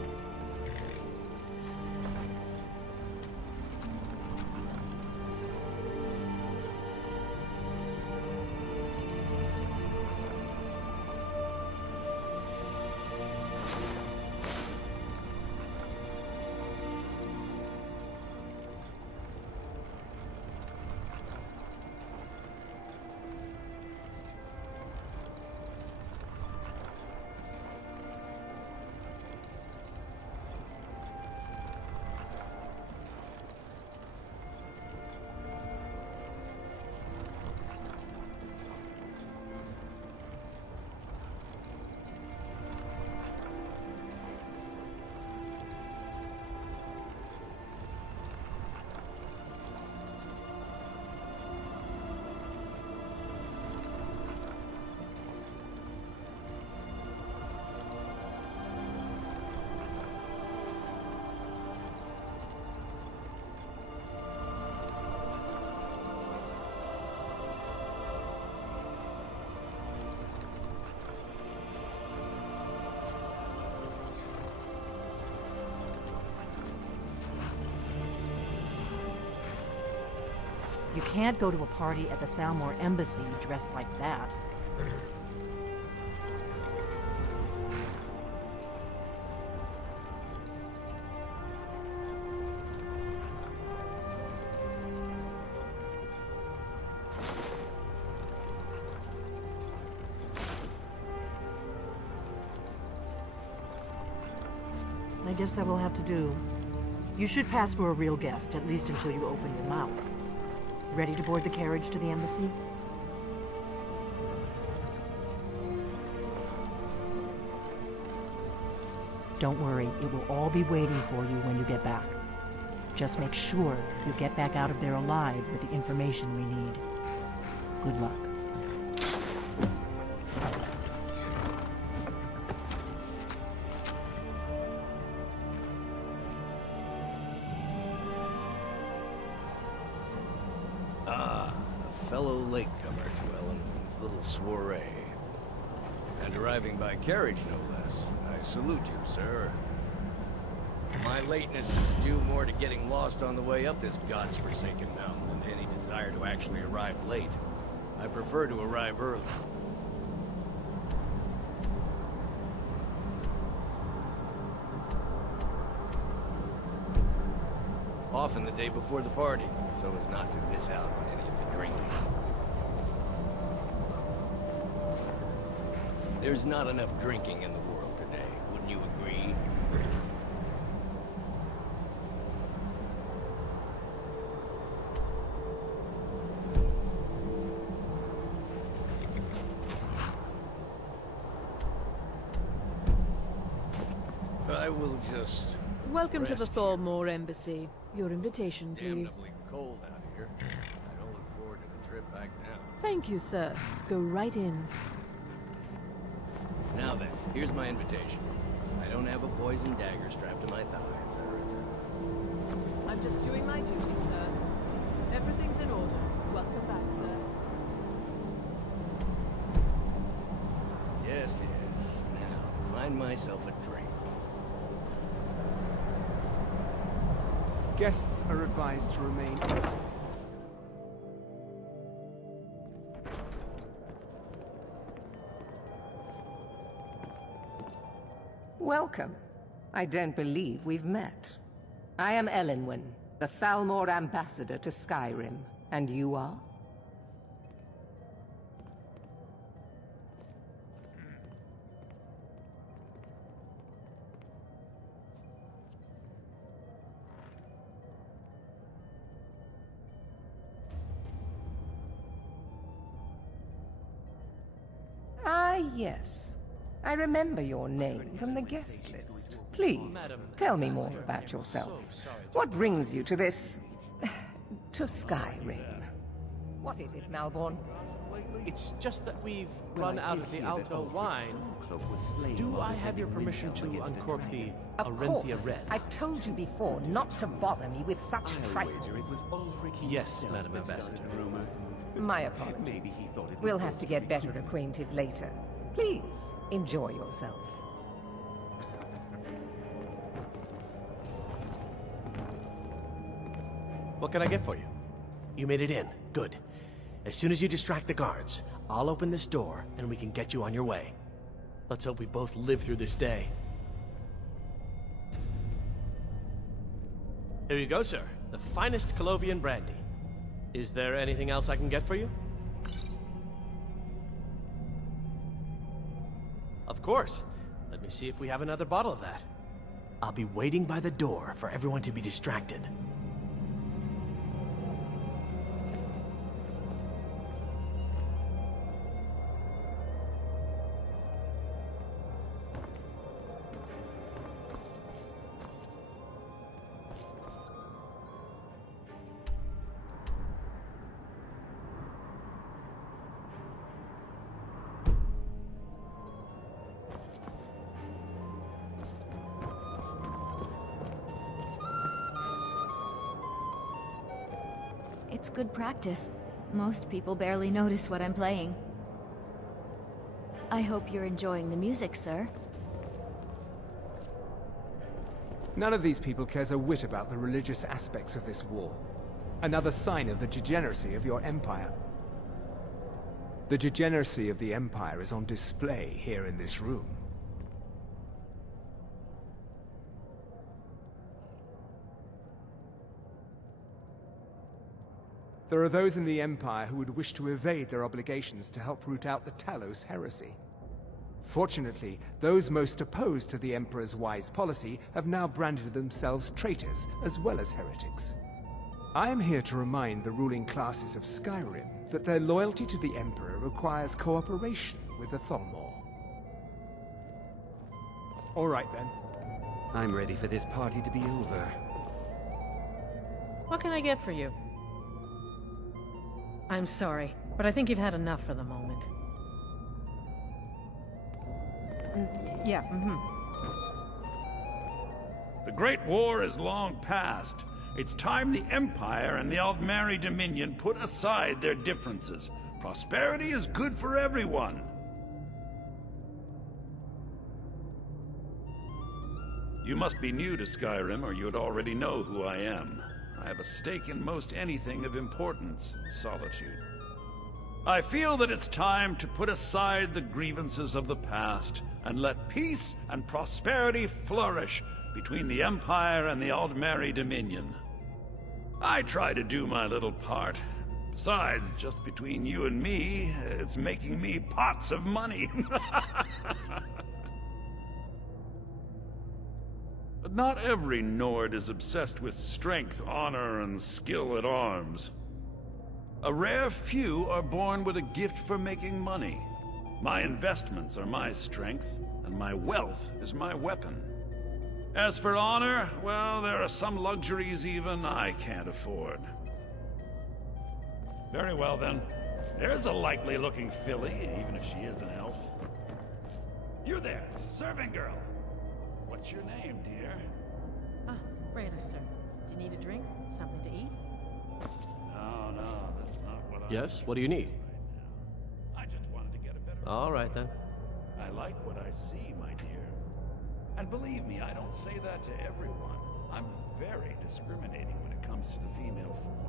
You can't go to a party at the Thalmor Embassy dressed like that. I guess that will have to do. You should pass for a real guest, at least until you open your mouth. Ready to board the carriage to the embassy? Don't worry, it will all be waiting for you when you get back. Just make sure you get back out of there alive with the information we need. Good luck. Fellow latecomer to Ellen's little soiree. And arriving by carriage, no less. I salute you, sir. My lateness is due more to getting lost on the way up this god's-forsaken mountain than any desire to actually arrive late. I prefer to arrive early. Often the day before the party, so as not to miss out on any of the drinking. There's not enough drinking in the world today, wouldn't you agree? I will just... Welcome to the rest Thormore Embassy. Your invitation, please. Damnably cold out here. I don't look forward to the trip back down. Thank you, sir. Go right in. Now then, here's my invitation. I don't have a poison dagger strapped to my thigh, etc., etc. I'm just doing my duty, sir. Everything's in order. Welcome back, sir. Yes, yes. Now, find myself a drink. Guests are advised to remain innocent. Welcome. I don't believe we've met. I am Elenwen, the Thalmor ambassador to Skyrim. And you are? Ah, yes. I remember your name from the guest list. Please, tell me more about yourself. What brings you to this... to Skyrim? What is it, Malborn? It's just that we've run out of the Alto wine. Do I have your permission to uncork the Of Arenthia course. Red? I've told you before not to bother me with such trifles. Yes, Madam Ambassador. My apologies. We'll have to get better acquainted later. Please, enjoy yourself. What can I get for you? You made it in. Good. As soon as you distract the guards, I'll open this door and we can get you on your way. Let's hope we both live through this day. Here you go, sir. The finest Colovian brandy. Is there anything else I can get for you? Of course. Let me see if we have another bottle of that. I'll be waiting by the door for everyone to be distracted. It's good practice. Most people barely notice what I'm playing. I hope you're enjoying the music, sir. None of these people cares a whit about the religious aspects of this war. Another sign of the degeneracy of your empire. The degeneracy of the empire is on display here in this room. There are those in the Empire who would wish to evade their obligations to help root out the Talos heresy. Fortunately, those most opposed to the Emperor's wise policy have now branded themselves traitors as well as heretics. I am here to remind the ruling classes of Skyrim that their loyalty to the Emperor requires cooperation with the Thalmor. All right then. I'm ready for this party to be over. What can I get for you? I'm sorry, but I think you've had enough for the moment. Yeah, The Great War is long past. It's time the Empire and the Aldmeri Dominion put aside their differences. Prosperity is good for everyone. You must be new to Skyrim, or you'd already know who I am. I have a stake in most anything of importance, solitude. I feel that it's time to put aside the grievances of the past and let peace and prosperity flourish between the Empire and the Aldmeri Dominion. I try to do my little part. Besides, just between you and me, it's making me pots of money. But not every Nord is obsessed with strength, honor, and skill at arms. A rare few are born with a gift for making money. My investments are my strength, and my wealth is my weapon. As for honor, well, there are some luxuries even I can't afford. Very well, then. There's a likely-looking filly, even if she is an elf. You there, serving girl. What's your name, dear? Ah, Rayla, sir. Do you need a drink? Something to eat? No, that's not what I... Yes, what do you need? I just wanted to get a better... All right, then. I like what I see, my dear. And believe me, I don't say that to everyone. I'm very discriminating when it comes to the female form.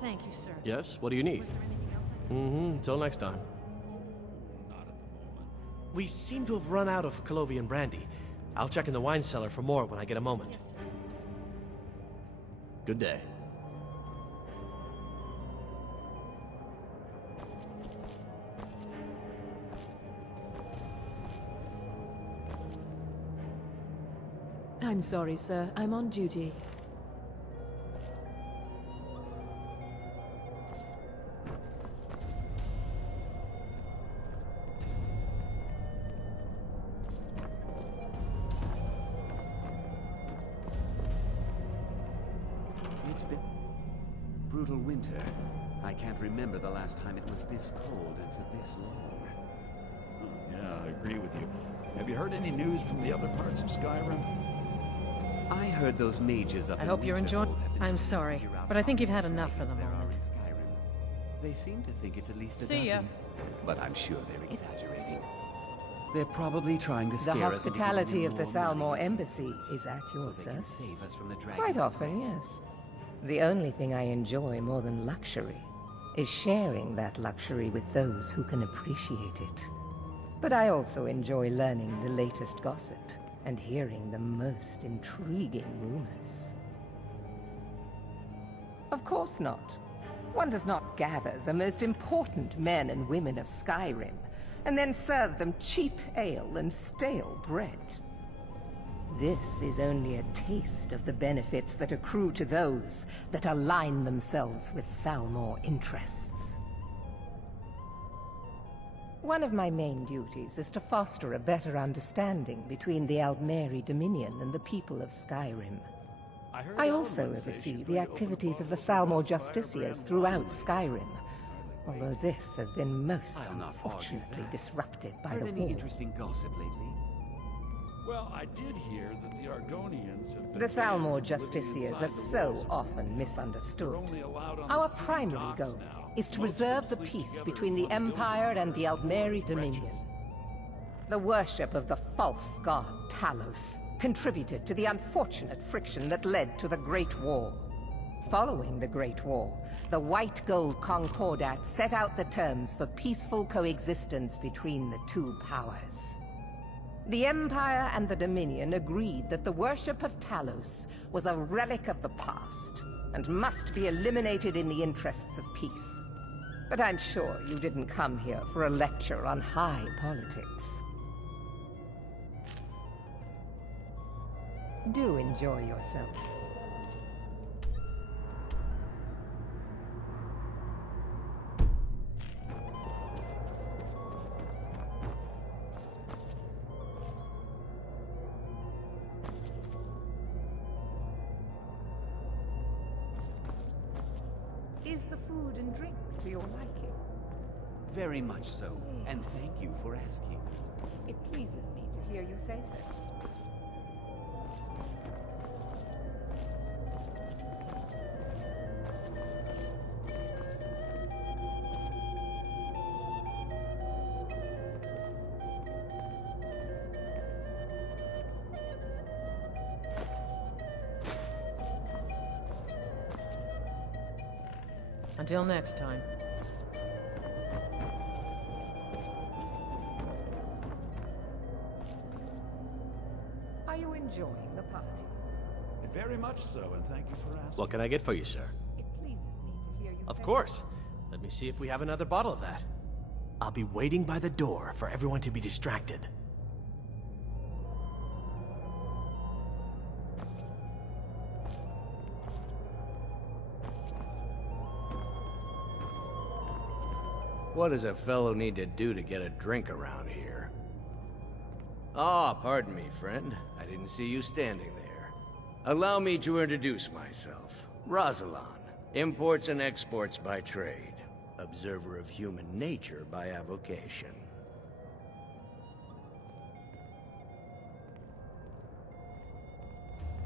Thank you, sir. Yes, what do you need? Was there anything else I could do? Until next time. We seem to have run out of Colovian brandy. I'll check in the wine cellar for more when I get a moment. Yes, sir. Good day. I'm sorry, sir. I'm on duty. It's been brutal winter. I can't remember the last time it was this cold and for this long. Oh, yeah, I agree with you. Have you heard any news from the other parts of Skyrim? I heard those mages up I in hope you're enjoying. Winterhold have been I'm trying to sorry, figure out but I think how you've had many enough for the dragons there are moment. in Skyrim. They seem to think it's at least a See ya. dozen, but I'm sure they're exaggerating. They're probably trying to scare The us into giving hospitality them of the more Thalmor money Embassy is at your so they can service. save us from the Quite dragon's often, threat. yes. The only thing I enjoy more than luxury is sharing that luxury with those who can appreciate it. But I also enjoy learning the latest gossip and hearing the most intriguing rumors. Of course not. One does not gather the most important men and women of Skyrim and then serve them cheap ale and stale bread. This is only a taste of the benefits that accrue to those that align themselves with Thalmor interests. One of my main duties is to foster a better understanding between the Aldmeri Dominion and the people of Skyrim. I also oversee the activities of the Thalmor Justiciars throughout Skyrim, although this has been most unfortunately disrupted by the Heard any war. interesting gossip lately? Well, I did hear that the Argonians have been The Thalmor banned from living Justiciars inside are the so walls. often misunderstood. They're only allowed on Our the city primary docks goal now. is to Most of preserve the them sleep peace together between in the one Empire building. and the Aldmeri Wretches. Dominion. The worship of the false god Talos contributed to the unfortunate friction that led to the Great War. Following the Great War, the White Gold Concordat set out the terms for peaceful coexistence between the two powers. The Empire and the Dominion agreed that the worship of Talos was a relic of the past and must be eliminated in the interests of peace. But I'm sure you didn't come here for a lecture on high politics. Do enjoy yourself. Is the food and drink to your liking? Very much so, and thank you for asking. It pleases me to hear you say so. Until next time. Are you enjoying the party? Very much so, and thank you for asking. What can I get for you, sir? It pleases me to hear you Of say course. Let me see if we have another bottle of that. I'll be waiting by the door for everyone to be distracted. What does a fellow need to do to get a drink around here? Ah, pardon me, friend. I didn't see you standing there. Allow me to introduce myself. Rosalind, imports and exports by trade. Observer of human nature by avocation.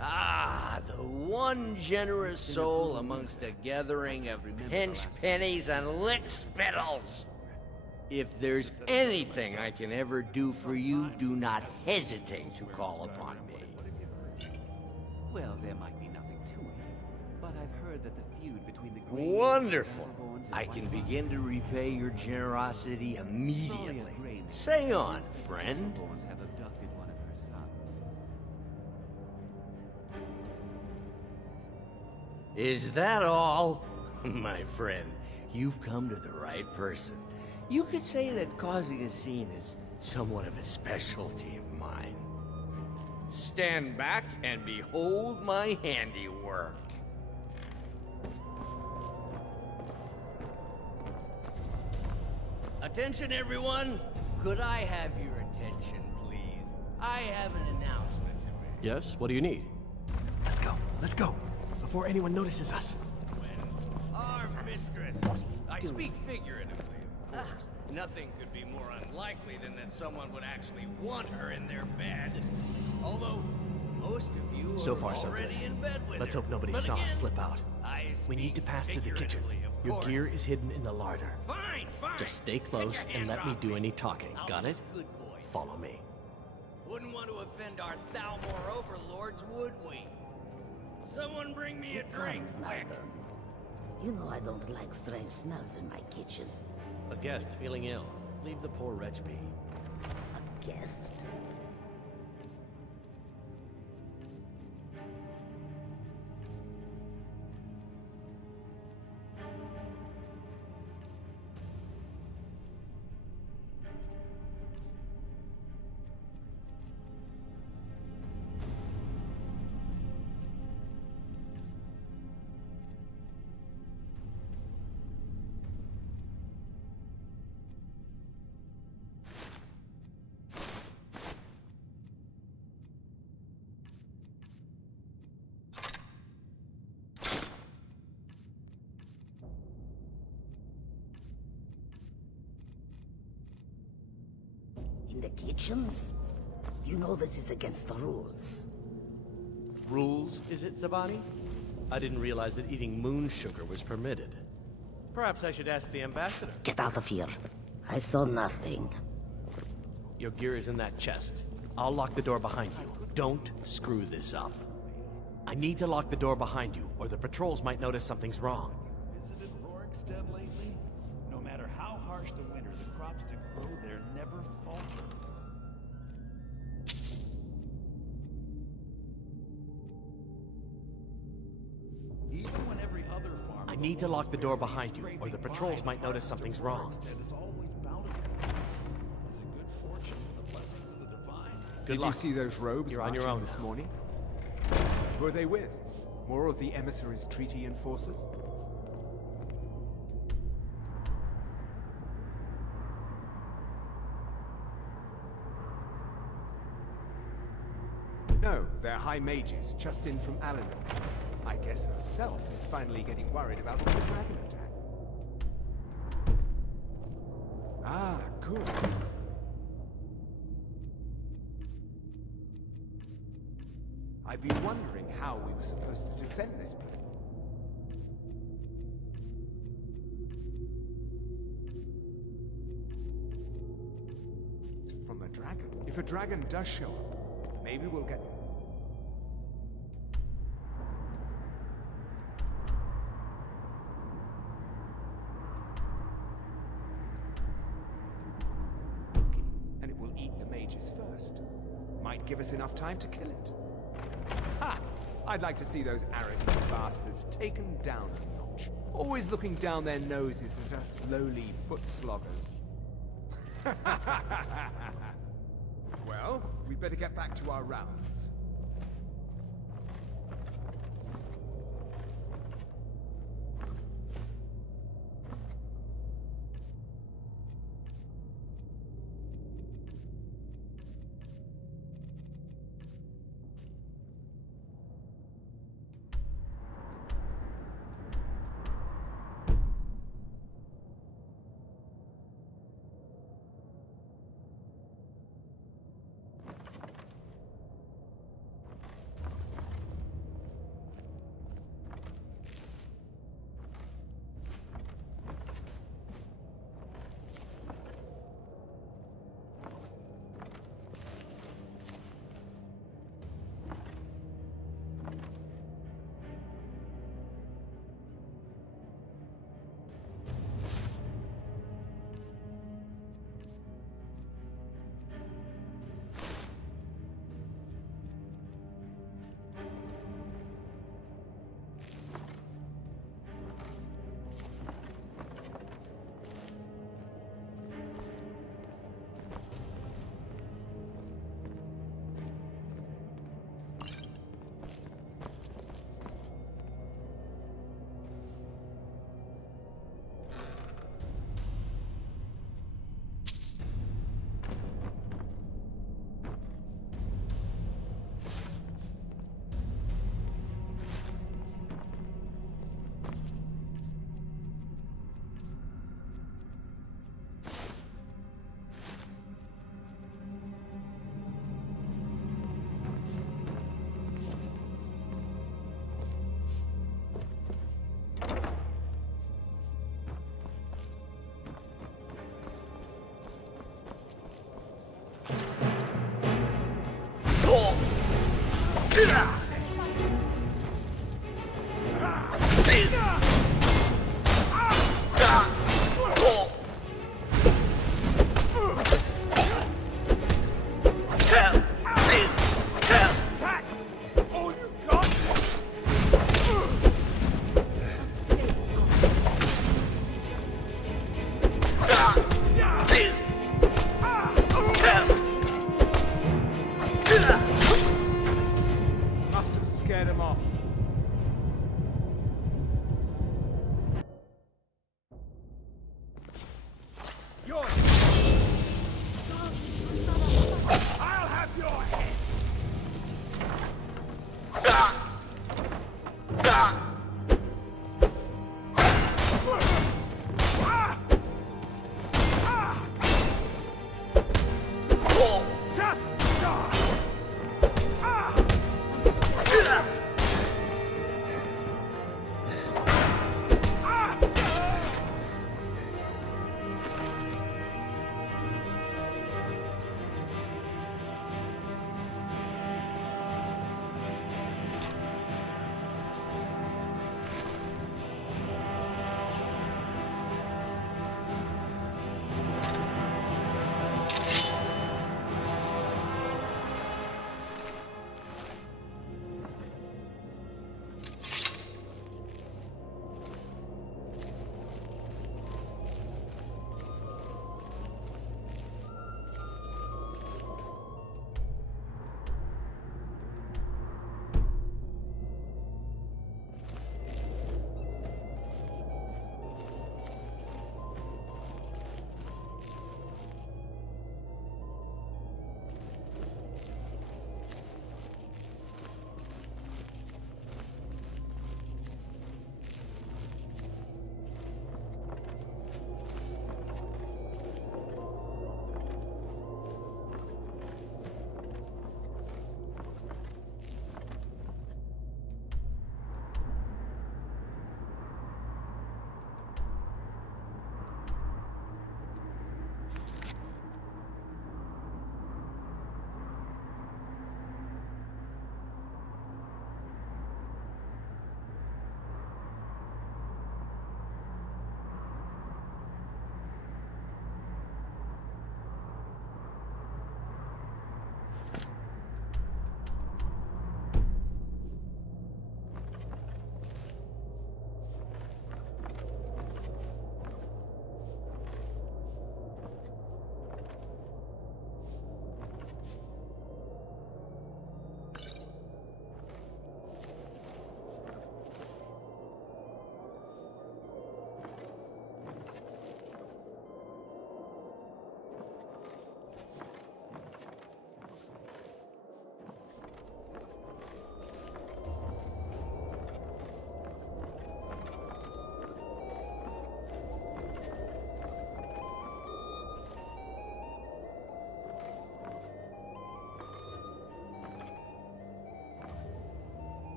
Ah, the one generous soul amongst a gathering of pinch pennies and lick spittles. If there's anything I can ever do for you, do not hesitate to call upon me. Well, there might be nothing to it, but I've heard that the feud between the Wonderful. I can begin to repay your generosity immediately. Say on, friend. have abducted one of her sons. Is that all? My friend, you've come to the right person. You could say that causing a scene is somewhat of a specialty of mine. Stand back and behold my handiwork. Attention, everyone! Could I have your attention, please? I have an announcement to make. Yes? What do you need? Let's go. Let's go. Before anyone notices us. Our mistress. I speak figuratively, of course. Nothing could be more unlikely than that someone would actually want her in their bed. Although, most of you So are far, so good. already in bed with Let's her. hope nobody But saw again, us slip out. I We need to pass to the kitchen. figuratively, of Your course. gear is hidden in the larder. Fine, fine. Just stay close and let me do any talking. Got it? Good boy. Follow me. Wouldn't want to offend our Thalmor overlords, would we? Someone bring me a drink, quick. You know I don't like strange smells in my kitchen. A guest feeling ill. Leave the poor wretch be. A guest? In the kitchens? You know this is against the rules. Rules, is it, Zabani? I didn't realize that eating moon sugar was permitted. Perhaps I should ask the ambassador. Get out of here. I saw nothing. Your gear is in that chest. I'll lock the door behind you. Don't screw this up. I need to lock the door behind you, or the patrols might notice something's wrong. Visited Rorikstead lately? No matter how harsh the winter, the crops that grow there never falter. Even when every other farm I need to lock the door behind you, or the patrols might notice something's wrong. is always bountiful. Is it good fortune and the blessings of the divine? Good Did luck. you see those robes You're on your marching own this now. morning? Who are they with? More of the emissaries' treaty enforcers? No, they're high mages, just in from Alinor. I guess herself is finally getting worried about the dragon attack. Ah, good. I've been wondering how we were supposed to defend this place. It's from a dragon. If a dragon does show up, maybe we'll get... and it will eat the mages first. Might give us enough time to kill it. Ha! I'd like to see those arrogant bastards taken down a notch. Always looking down their noses at us lowly foot sloggers. Well, we'd better get back to our rounds.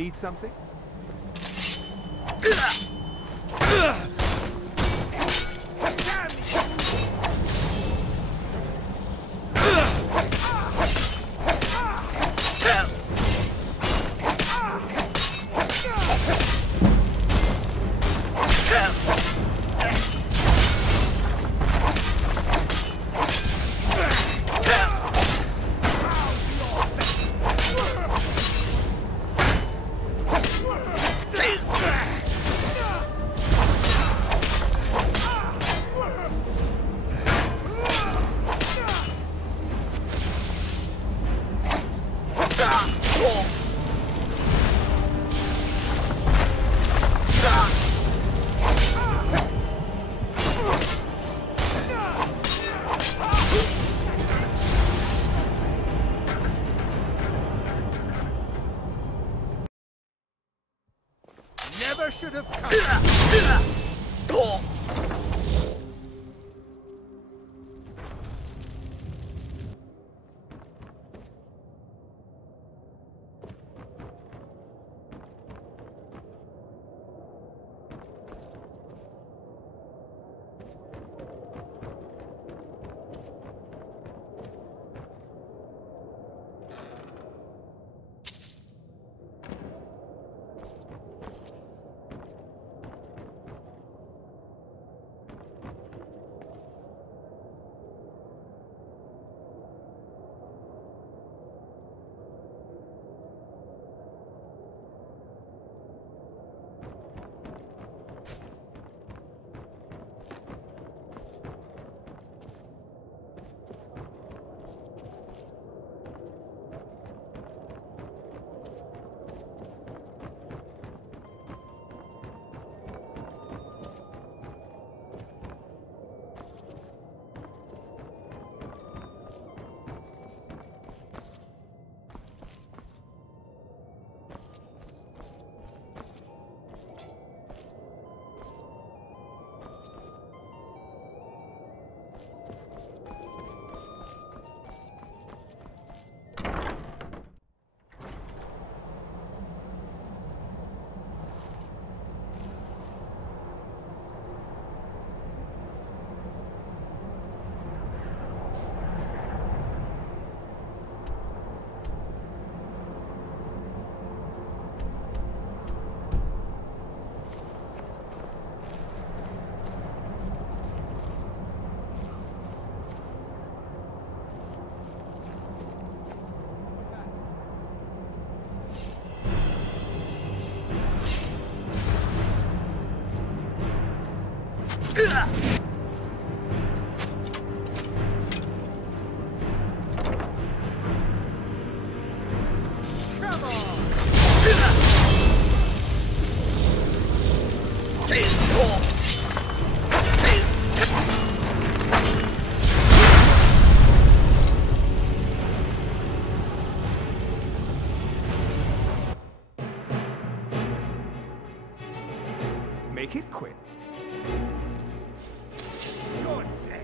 Need something? Never should have come. Make it quick. You're dead.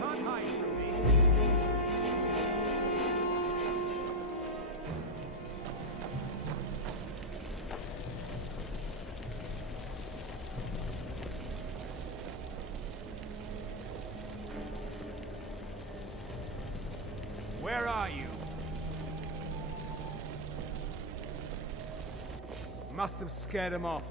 Can't hide from me. Where are you? Must have scared him off.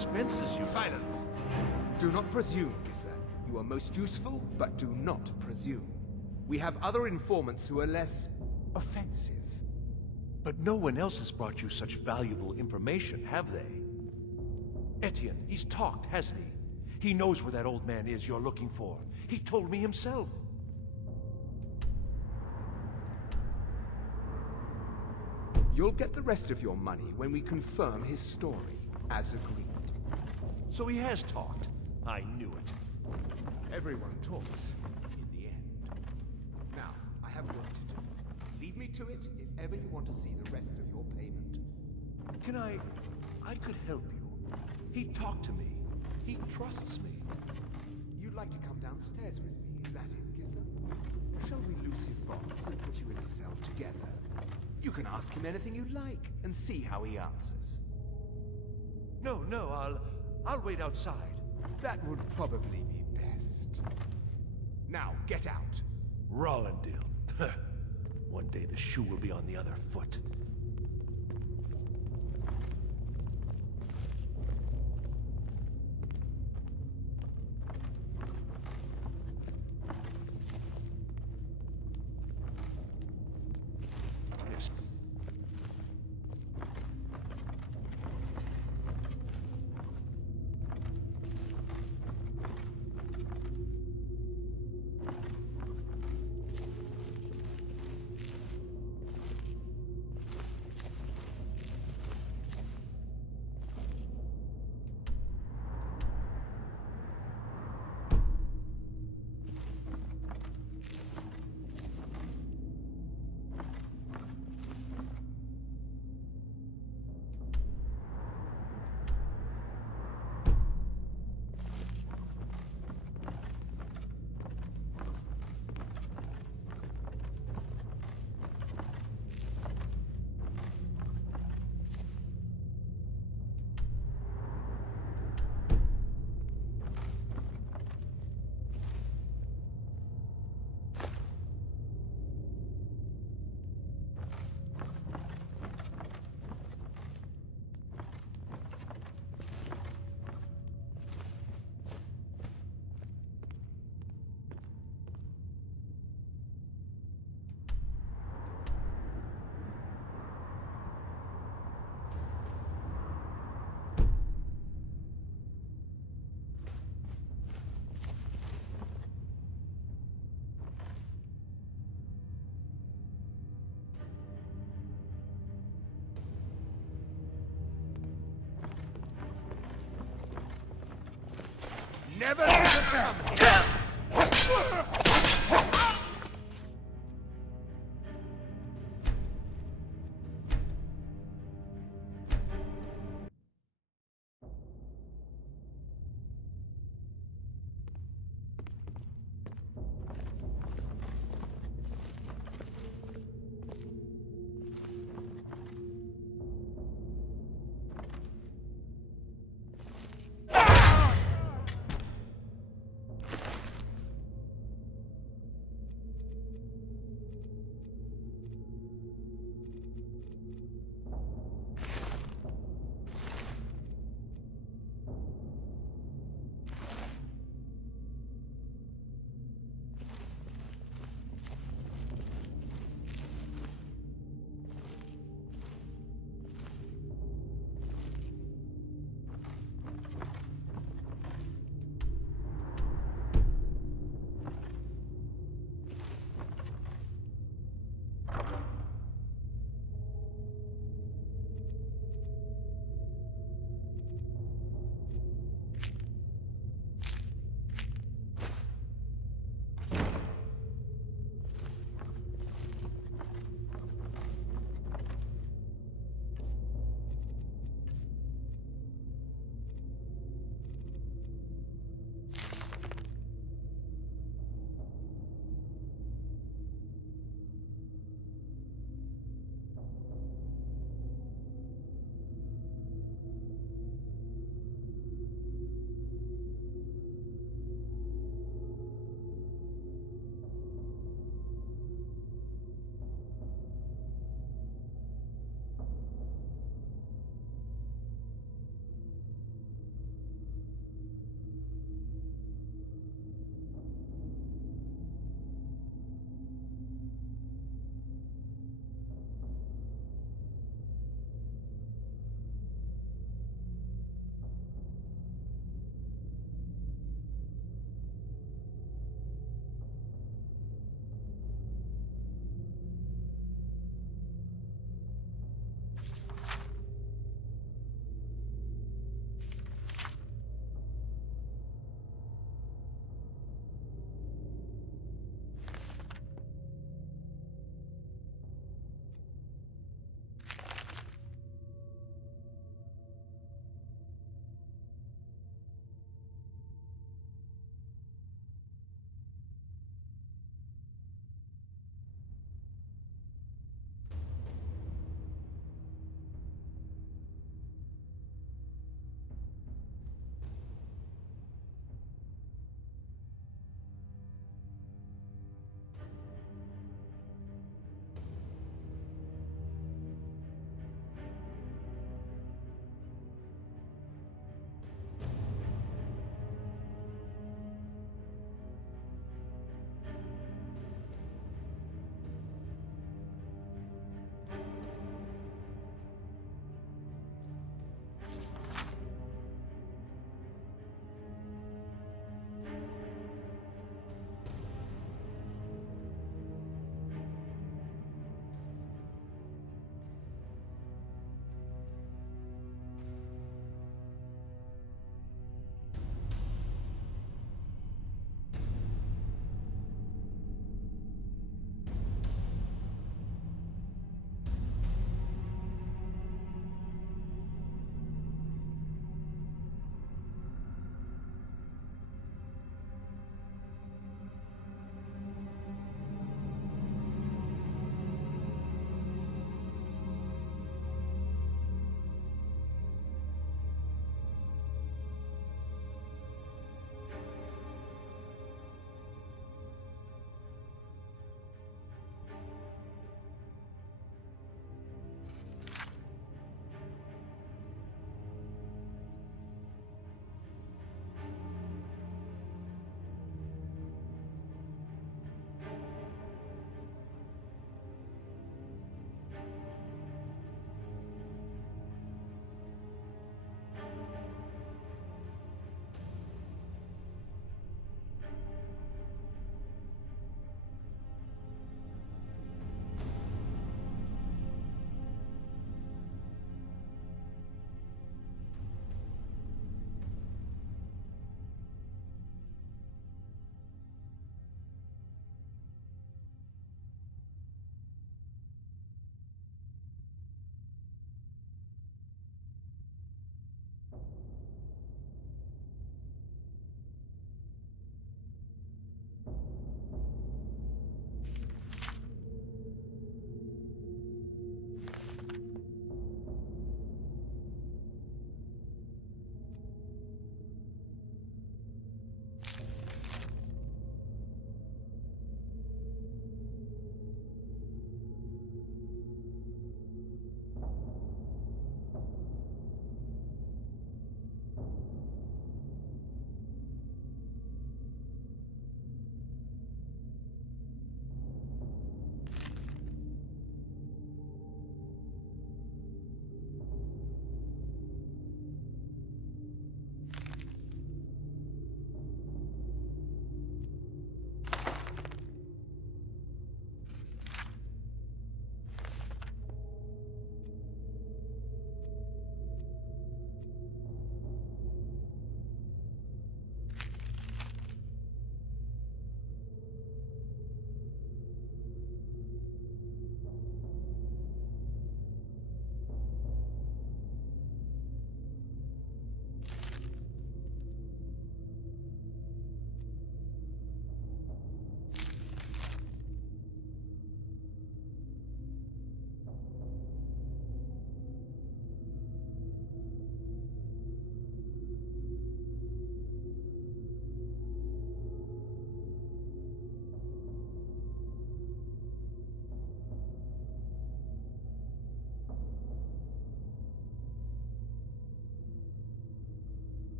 expenses you... Silence! Do not presume, Gisser. You are most useful, but do not presume. We have other informants who are less... offensive. But no one else has brought you such valuable information, have they? Etienne, he's talked, hasn't he? He knows where that old man is you're looking for. He told me himself. You'll get the rest of your money when we confirm his story, as agreed. So he has talked. I knew it. Everyone talks, in the end. Now, I have work to do. Leave me to it if ever you want to see the rest of your payment. Can I could help you. He talked to me. He trusts me. You'd like to come downstairs with me, is that it, Gisser? Shall we loose his bonds and put you in a cell together? You can ask him anything you like, and see how he answers. No, I'll wait outside. That would probably be best. Now, get out. Rollendale. One day the shoe will be on the other foot. Never come here!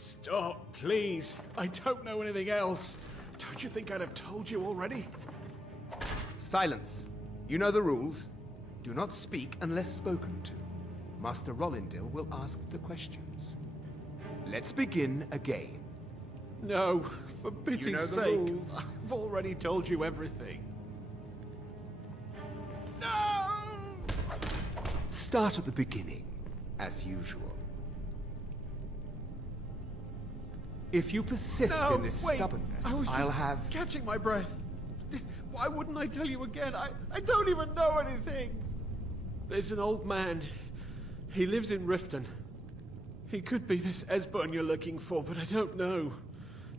Stop, please. I don't know anything else. Don't you think I'd have told you already? Silence. You know the rules. Do not speak unless spoken to. Master Rollindil will ask the questions. Let's begin again. No, for pity's You know the sake. rules. I've already told you everything. Start at the beginning, as usual. If you persist No, in this wait, stubbornness, I was I'll just have... catching my breath. Why wouldn't I tell you again? I don't even know anything. There's an old man. He lives in Riften. He could be this Esbern you're looking for, but I don't know.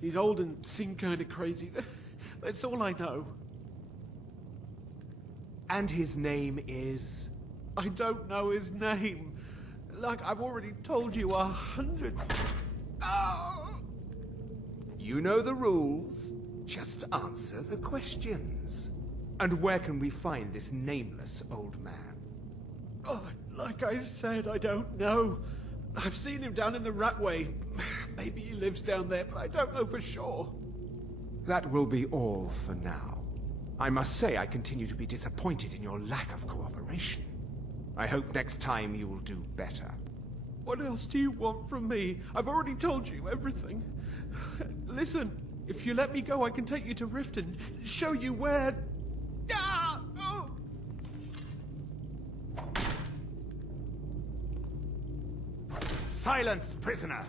He's old and seemed kind of crazy. That's all I know. And his name is... I don't know his name. Like I've already told you 100... You know the rules. Just answer the questions. And where can we find this nameless old man? Oh, like I said, I don't know. I've seen him down in the Ratway. Maybe he lives down there, but I don't know for sure. That will be all for now. I must say I continue to be disappointed in your lack of cooperation. I hope next time you will do better. What else do you want from me? I've already told you everything. Listen, if you let me go, I can take you to Riften, show you where... Silence, prisoner!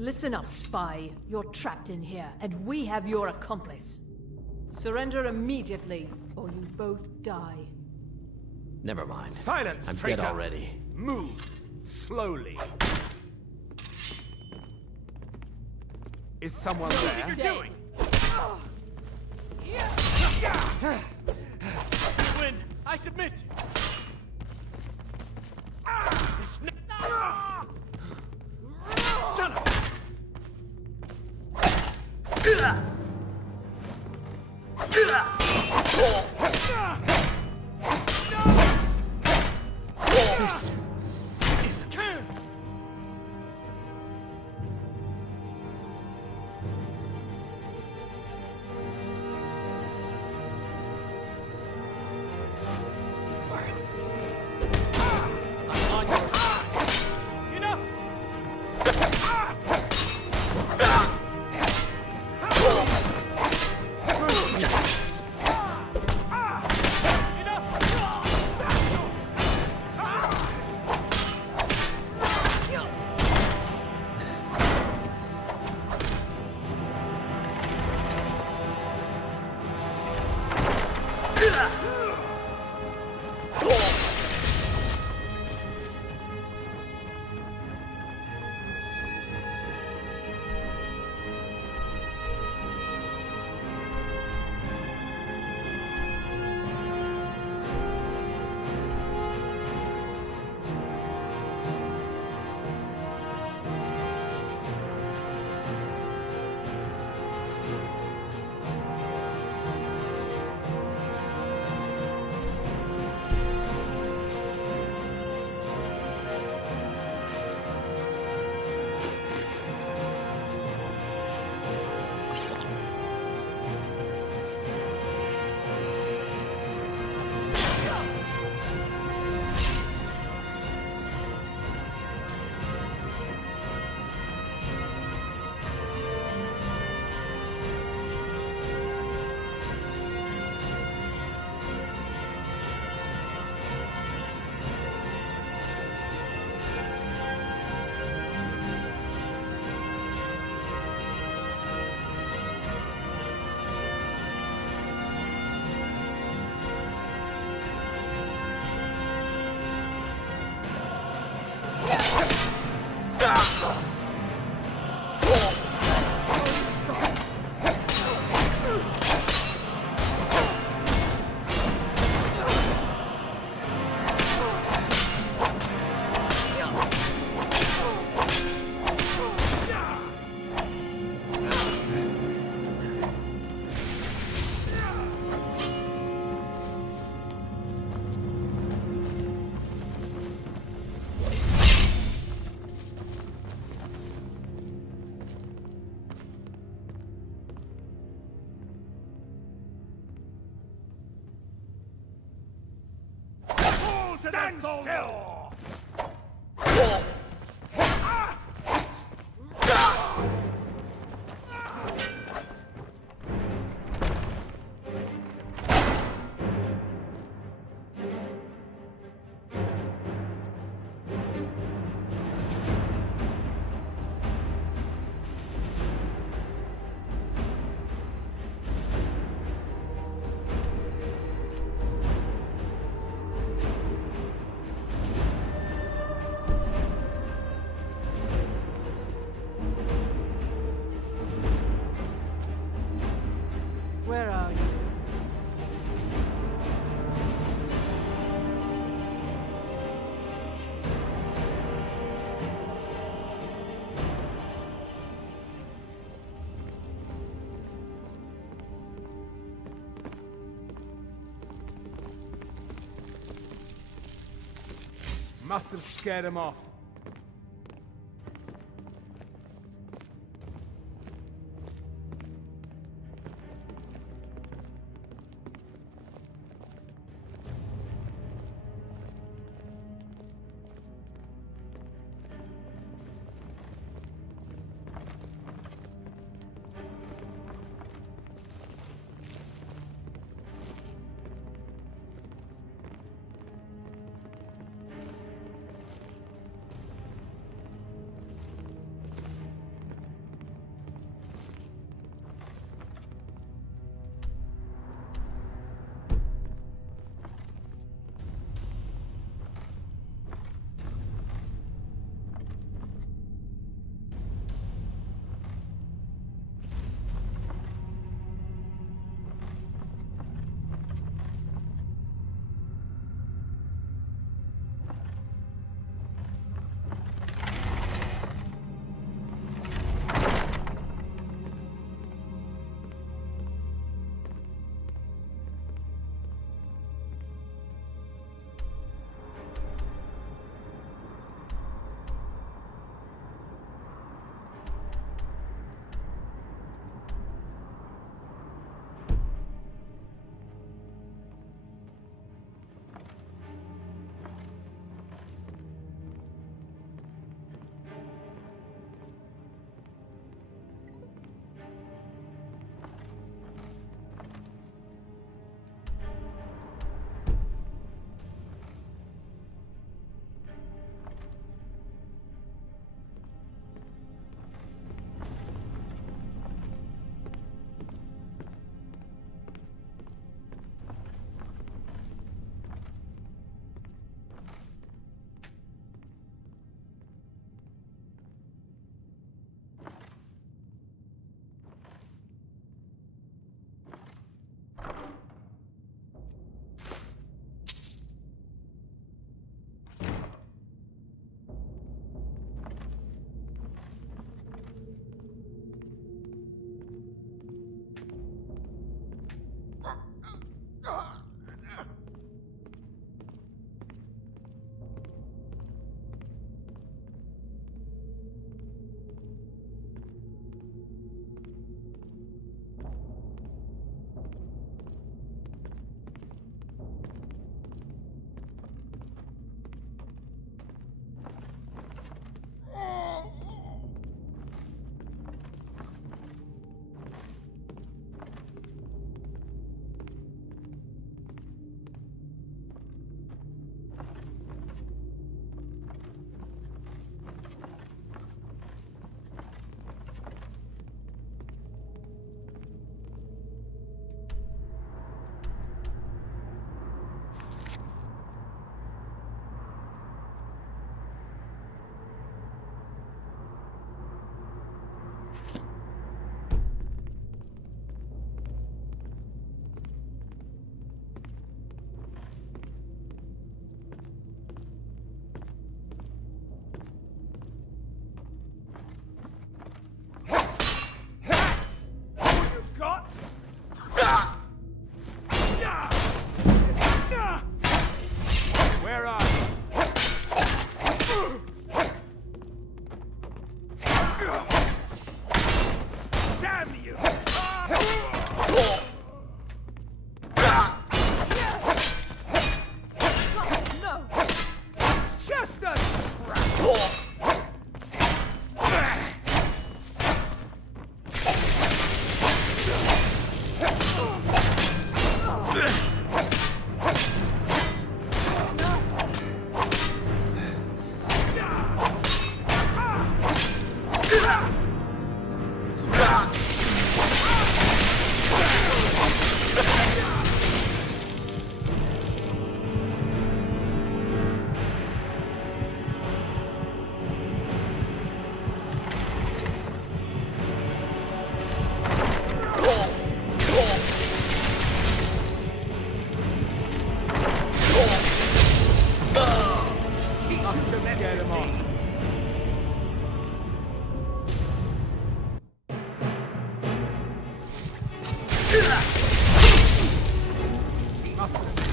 Listen up, spy. You're trapped in here, and we have your accomplice. Surrender immediately, or you both die. Never mind. Silence, I'm traitor! dead already. Move slowly. Is someone there? Dead. Win! I submit! Son of This is a turn! I'm on your side. Enough! Stand still! Where are you? Must have scared him off.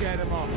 scared him off.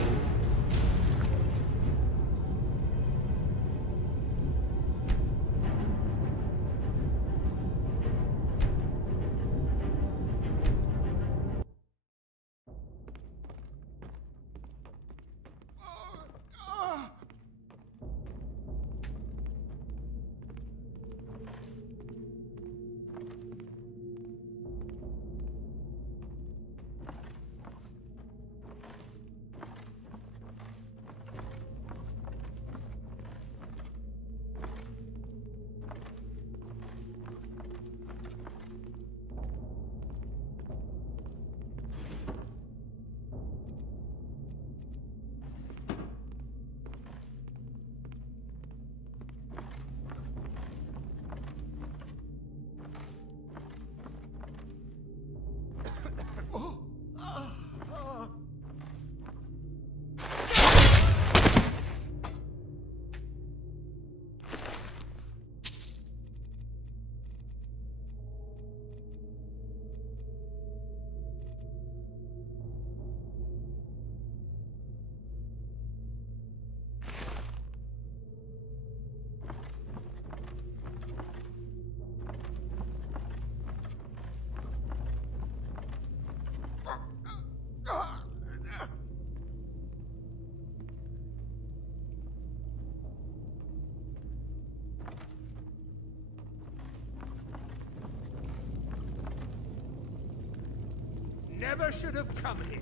Never should have come here.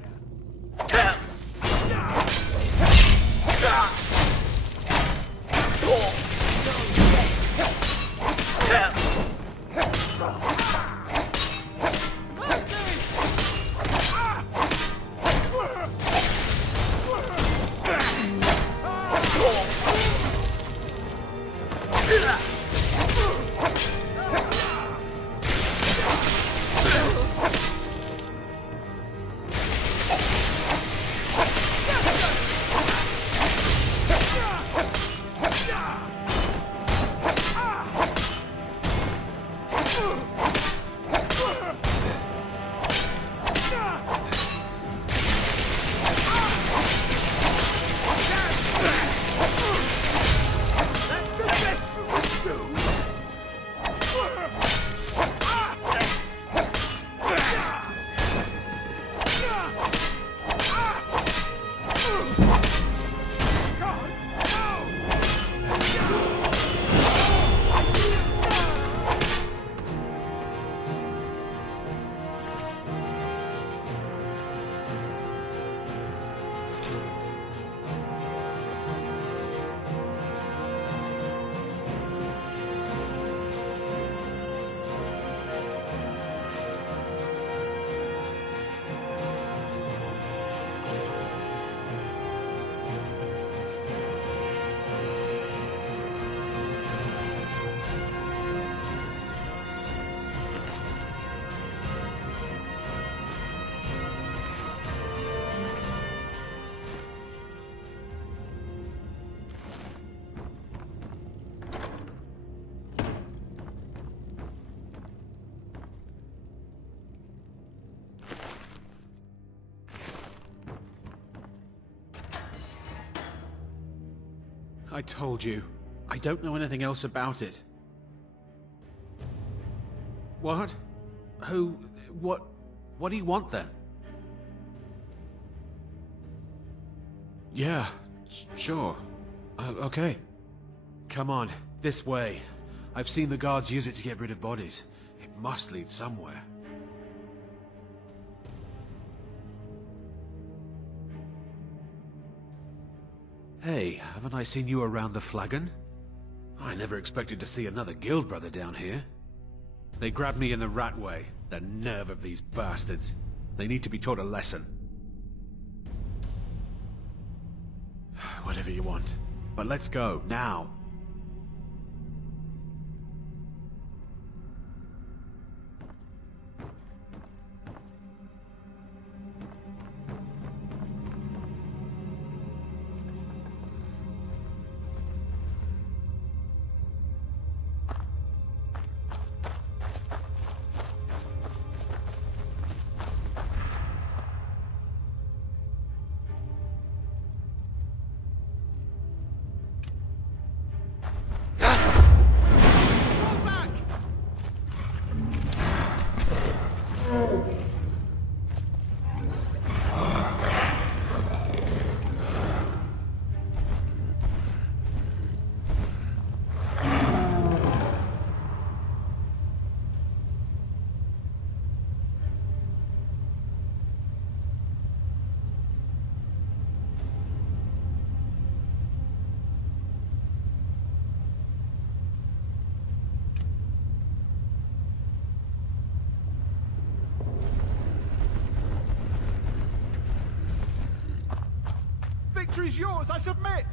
I told you. I don't know anything else about it. What? Who? What do you want then? Yeah, sure. Okay. Come on, this way. I've seen the guards use it to get rid of bodies. It must lead somewhere. Hey, haven't I seen you around the flagon? I never expected to see another guild brother down here. They grabbed me in the rat way. The nerve of these bastards. They need to be taught a lesson. Whatever you want. But let's go, now. victory's yours, I submit!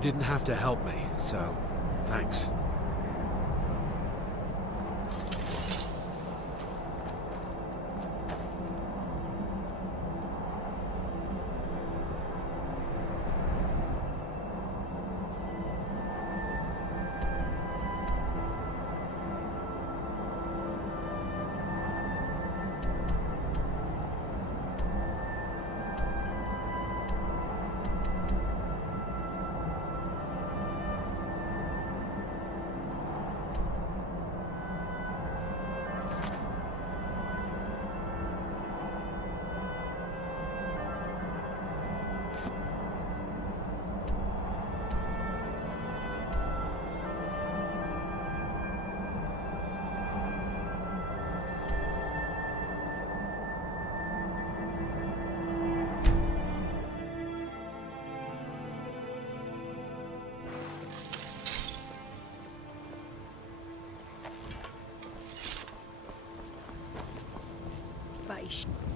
You didn't have to help me, so thanks.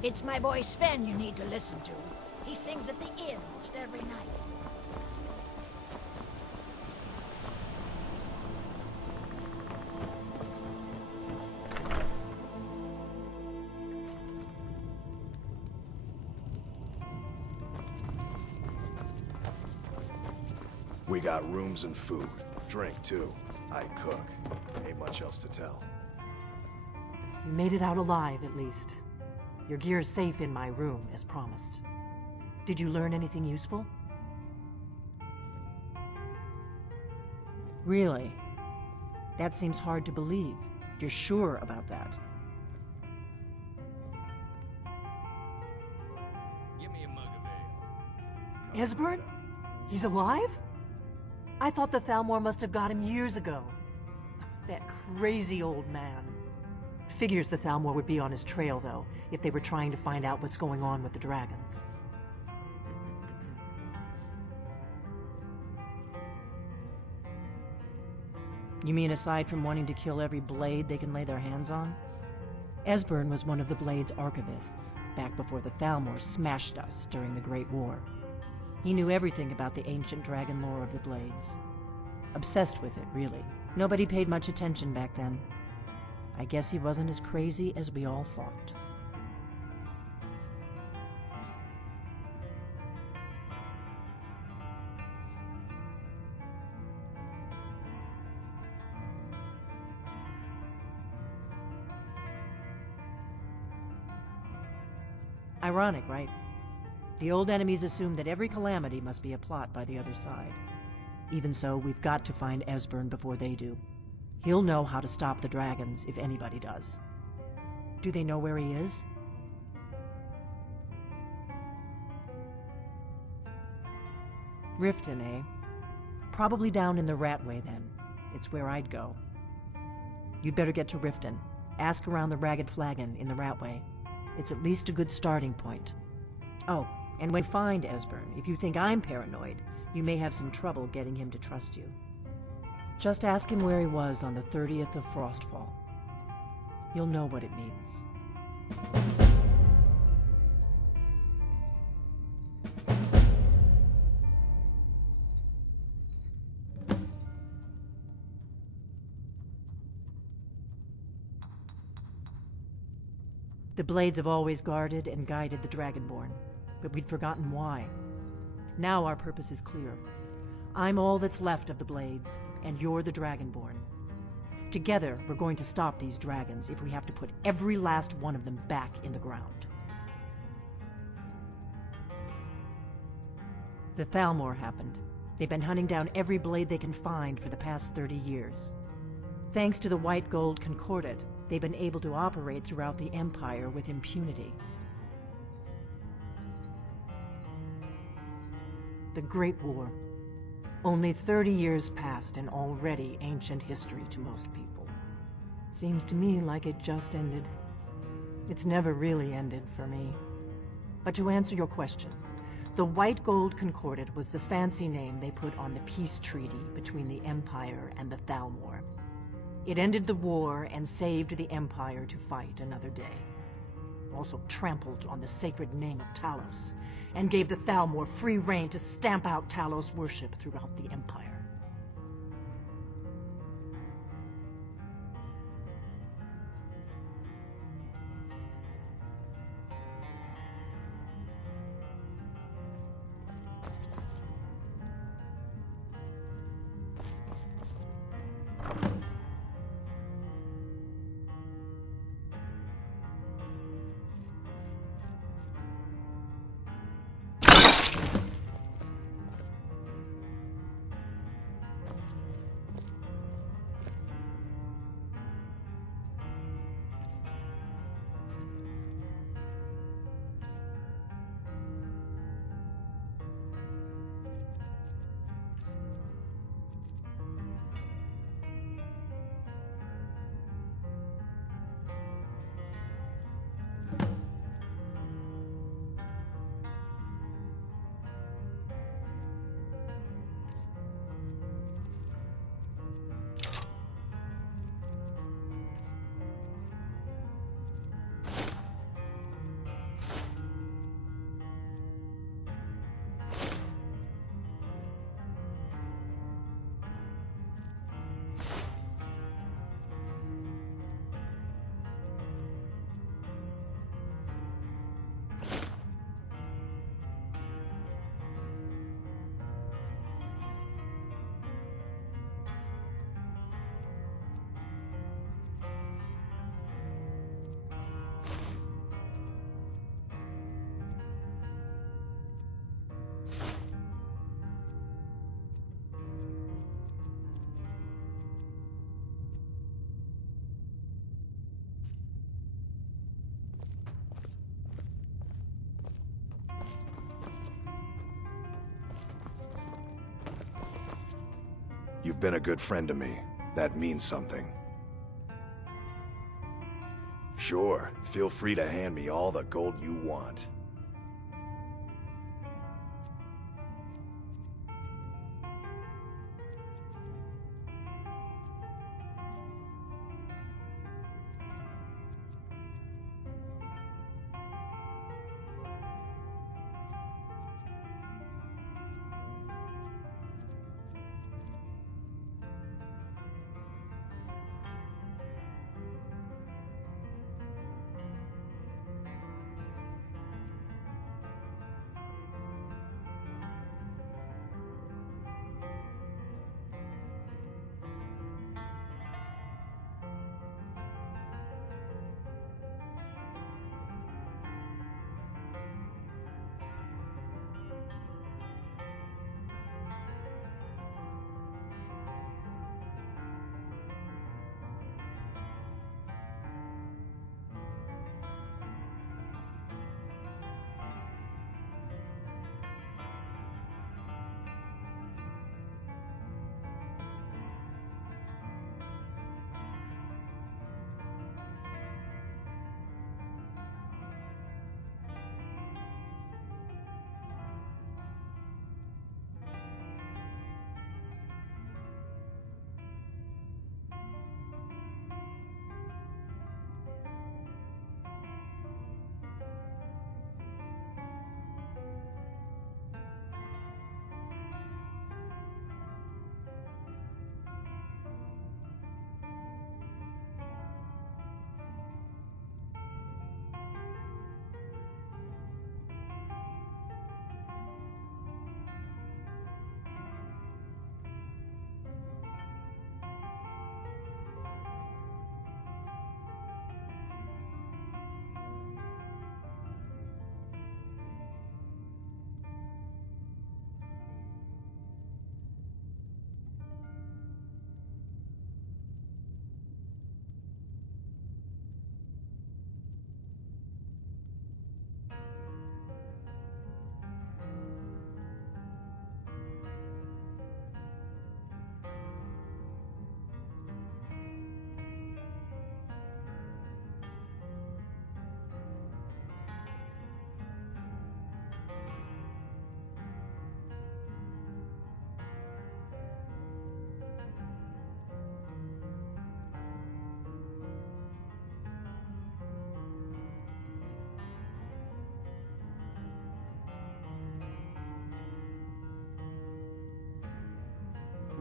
It's my boy Sven you need to listen to. He sings at the inn most every night. We got rooms and food. Drink, too. I cook. Ain't much else to tell. You made it out alive, at least. Your gear's safe in my room, as promised. Did you learn anything useful? Really? That seems hard to believe. You're sure about that? Give me a mug of ale. Esbern? He's alive? I thought the Thalmor must have got him years ago. That crazy old man. Figures the Thalmor would be on his trail, though, if they were trying to find out what's going on with the dragons. You mean aside from wanting to kill every blade they can lay their hands on? Esbern was one of the Blade's archivists, back before the Thalmor smashed us during the Great War. He knew everything about the ancient dragon lore of the Blades. Obsessed with it, really. Nobody paid much attention back then. I guess he wasn't as crazy as we all thought. Ironic, right? The old enemies assume that every calamity must be a plot by the other side. Even so, we've got to find Esbern before they do. He'll know how to stop the dragons, if anybody does. Do they know where he is? Riften, eh? Probably down in the Ratway, then. It's where I'd go. You'd better get to Riften. Ask around the Ragged Flagon in the Ratway. It's at least a good starting point. Oh, and when you find Esbern, if you think I'm paranoid, you may have some trouble getting him to trust you. Just ask him where he was on the 30th of Frostfall. You'll know what it means. The Blades have always guarded and guided the Dragonborn, but we'd forgotten why. Now our purpose is clear. I'm all that's left of the Blades, and you're the Dragonborn. Together, we're going to stop these dragons if we have to put every last one of them back in the ground. The Thalmor happened. They've been hunting down every blade they can find for the past 30 years. Thanks to the White Gold Concordat, they've been able to operate throughout the Empire with impunity. The Great War. Only 30 years passed and already ancient history to most people. Seems to me like it just ended. It's never really ended for me. But to answer your question, the White Gold Concordat was the fancy name they put on the peace treaty between the Empire and the Thalmor. It ended the war and saved the Empire to fight another day. also trampled on the sacred name of Talos, and gave the Thalmor free rein to stamp out Talos worship throughout the Empire. You've been a good friend to me. That means something. Sure, feel free to hand me all the gold you want.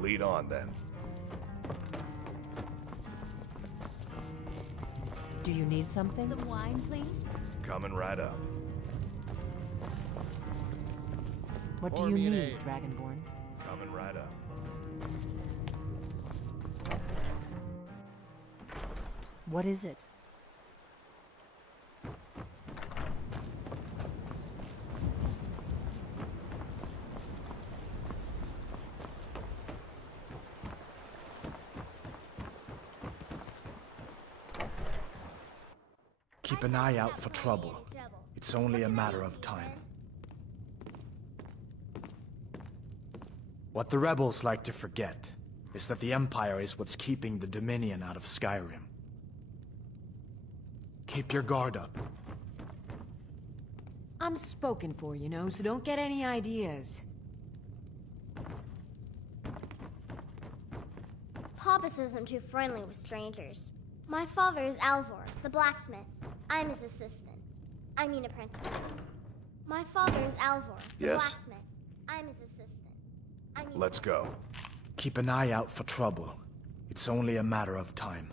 Lead on, then. Do you need something? Some wine, please? Coming right up. What do you need, Dragonborn? Coming right up. What is it? Keep an eye out for trouble. It's only a matter of time. What the rebels like to forget is that the Empire is what's keeping the Dominion out of Skyrim. Keep your guard up. I'm spoken for, you know, so don't get any ideas. Papa says I'm too friendly with strangers. My father is Alvor, the blacksmith. I'm his assistant. I mean apprentice. My father is Alvor, the Yes? blacksmith. I'm his assistant. Let's go. Keep an eye out for trouble. It's only a matter of time.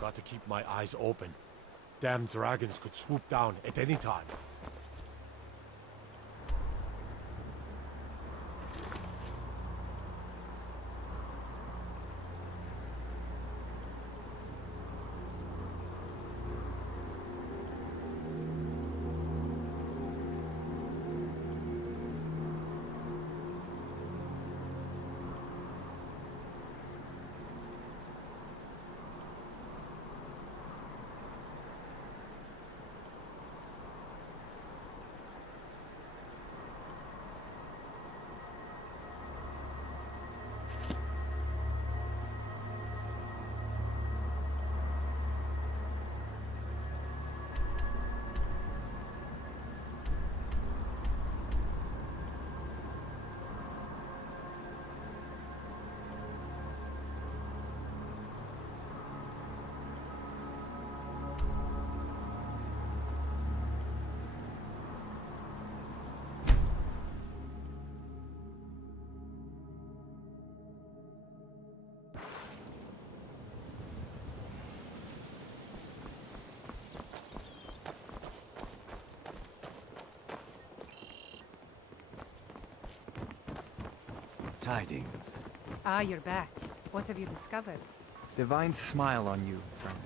Got to keep my eyes open. Damn dragons could swoop down at any time. Tidings. Ah, you're back. What have you discovered? Divine smile on you, friend.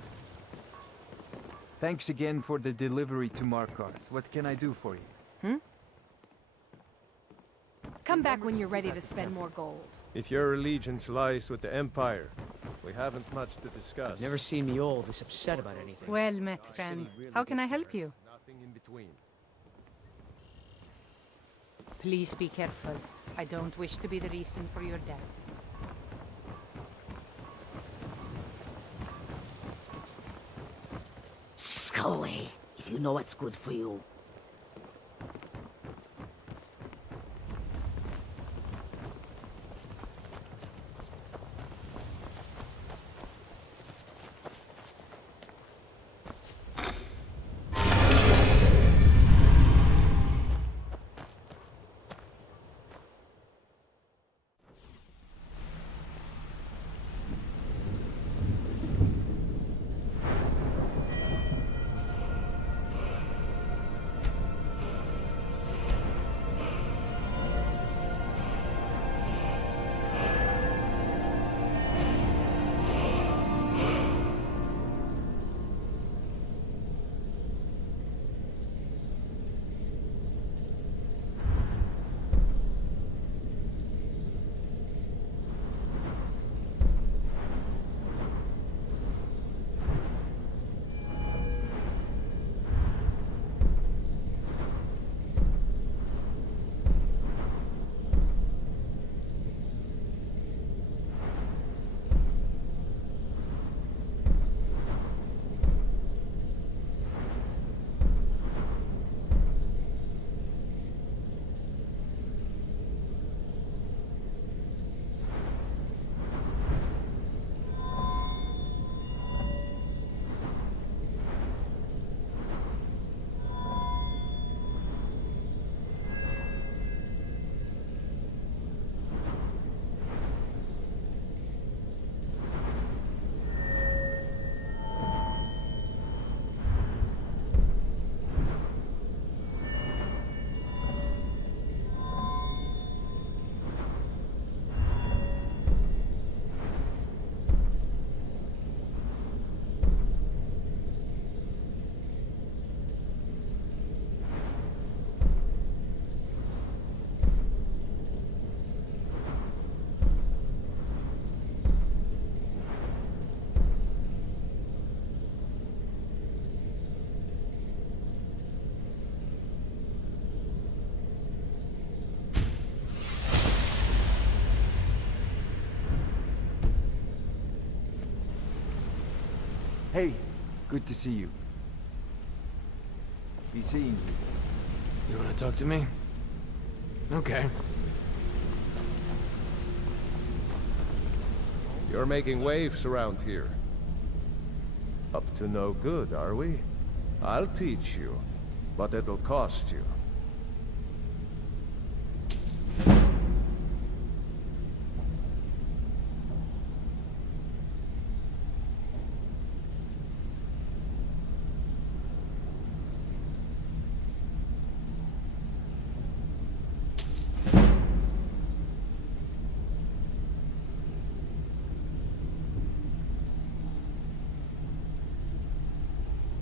Thanks again for the delivery to Markarth. What can I do for you? Come back when you're ready to spend more gold. If your allegiance lies with the Empire, we haven't much to discuss. I've never seen Mjol this upset about anything. Well met, friend. How can I help you? Nothing in between. Please be careful. I don't wish to be the reason for your death. Go away, if you know what's good for you. Hey, good to see you. Be seeing you. You want to talk to me? Okay. You're making waves around here. Up to no good, are we? I'll teach you, but it'll cost you.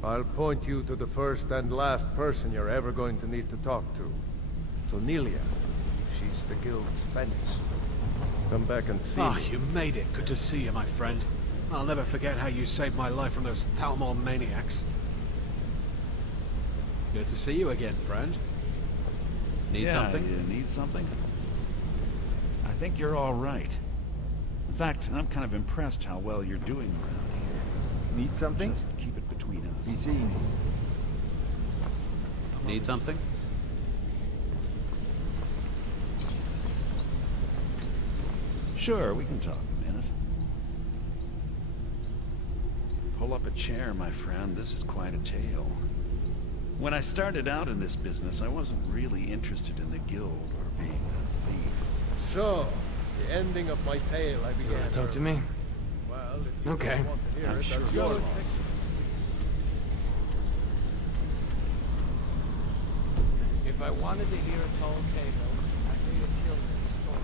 I'll point you to the first and last person you're ever going to need to talk to. To Nelia. She's the guild's fence. Come back and see me. You made it. Good to see you, my friend. I'll never forget how you saved my life from those Thalmor maniacs. Good to see you again, friend. Need something? You need something? I think you're all right. In fact, I'm kind of impressed how well you're doing around here. Need something? Just keep it between us. Be seeing you. Need something? Sure, we can talk a minute. Pull up a chair, my friend. This is quite a tale. When I started out in this business, I wasn't really interested in the guild or being a thief. So, the ending of my tale I began. You want to talk to me? Well, if you okay. don't want to hear I'm it, sure that's you your will. loss. If I wanted to hear a tall tale, I'd read a children's story.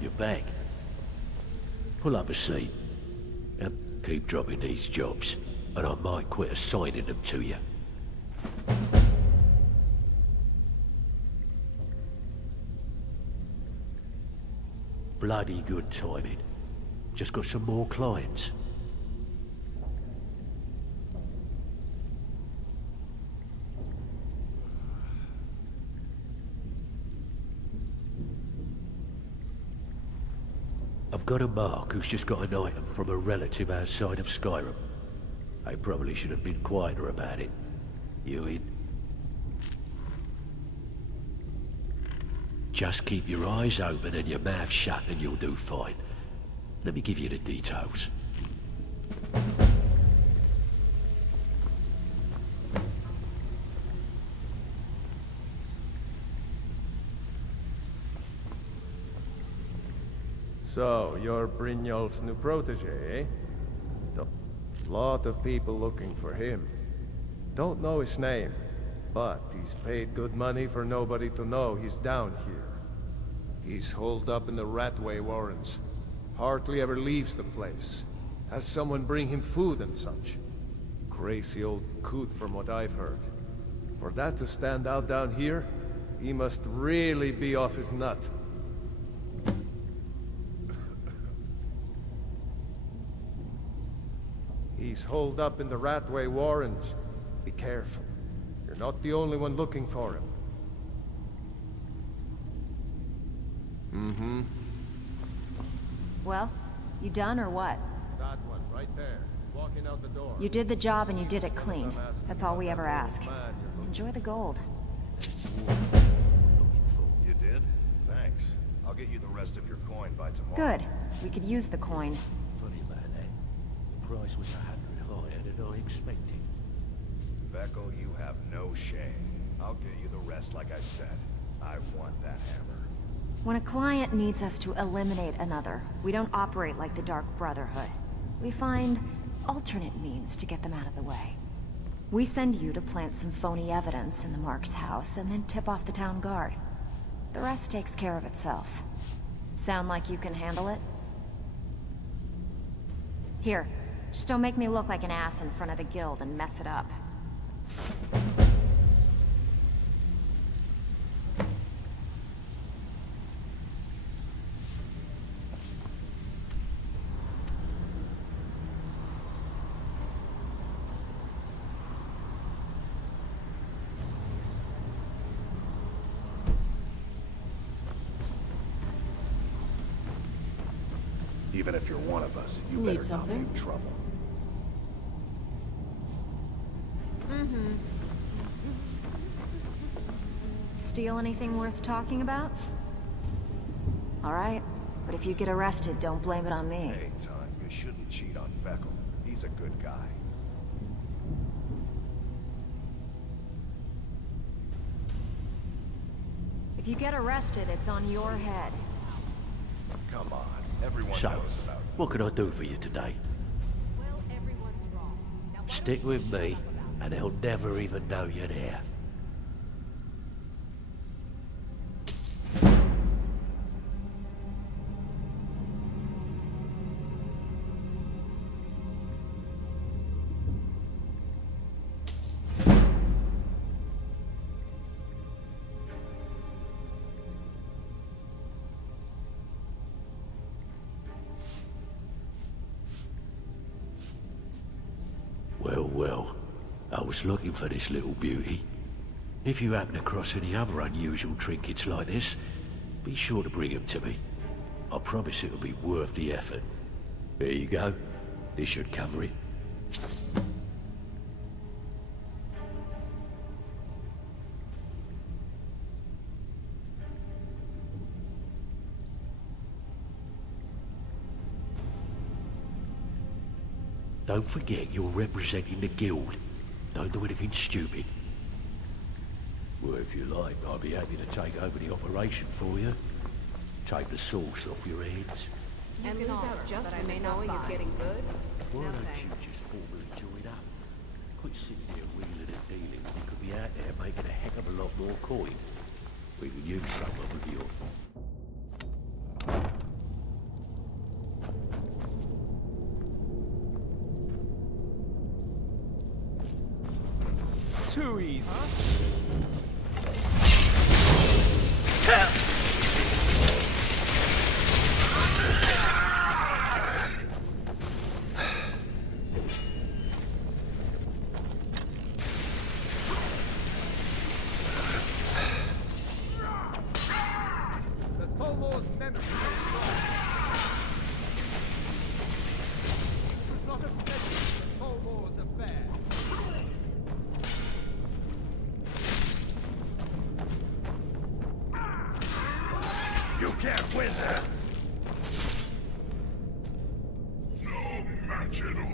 You're back. Pull up a seat. And keep dropping these jobs, and I might quit assigning them to you. Bloody good timing. Just got some more clients. I've got a Mark who's just got an item from a relative outside of Skyrim. I probably should have been quieter about it. You in? Just keep your eyes open and your mouth shut and you'll do fine. Let me give you the details. So, you're Brynjolf's new protege, eh? Lot of people looking for him. Don't know his name, but he's paid good money for nobody to know he's down here. He's holed up in the Ratway Warrens. Hardly ever leaves the place. Has someone bring him food and such. Crazy old coot from what I've heard. For that to stand out down here, he must really be off his nut. He's holed up in the Ratway Warrens. Be careful. You're not the only one looking for him. Mm-hmm. Well, you done or what? That one, right there. Walking out the door. You did the job and you did it clean. That's all we ever ask. Enjoy the gold. You did? Thanks. I'll get you the rest of your coin by tomorrow. Good. We could use the coin. Funny about that. The price was 100 higher than I expected. Beckel, you have no shame. I'll get you the rest like I said. I want that hammer. When a client needs us to eliminate another, we don't operate like the Dark Brotherhood. We find alternate means to get them out of the way. We send you to plant some phony evidence in the Mark's house and then tip off the town guard. The rest takes care of itself. Sound like you can handle it? Here, just don't make me look like an ass in front of the guild and mess it up. Even if you're one of us, you better not be in trouble. Mm-hmm. Steal anything worth talking about? All right, but if you get arrested, don't blame it on me. Hey, Ton, you shouldn't cheat on Beckel. He's a good guy. If you get arrested, it's on your head. Come on, everyone So, knows about it. what can I do for you today? Well, everyone's wrong. Now, why Stick don't you with me, and they'll never even know you're there. Well, I was looking for this little beauty. If you happen across any other unusual trinkets like this, be sure to bring them to me. I promise it'll be worth the effort. There you go. This should cover it. Don't forget you're representing the guild. Don't do anything stupid. Well, if you like, I'll be happy to take over the operation for you. Take the sauce off your hands. And lose out just when the going is getting good? Why No don't thanks. you just formally join up? Quit sitting here wheeling and dealing. You could be out there making a heck of a lot more coin. We could use someone with your... too easy. The Tholmor's memory is lost. You should not have mentioned the Tholmor's affair. You can't win this! No match at all.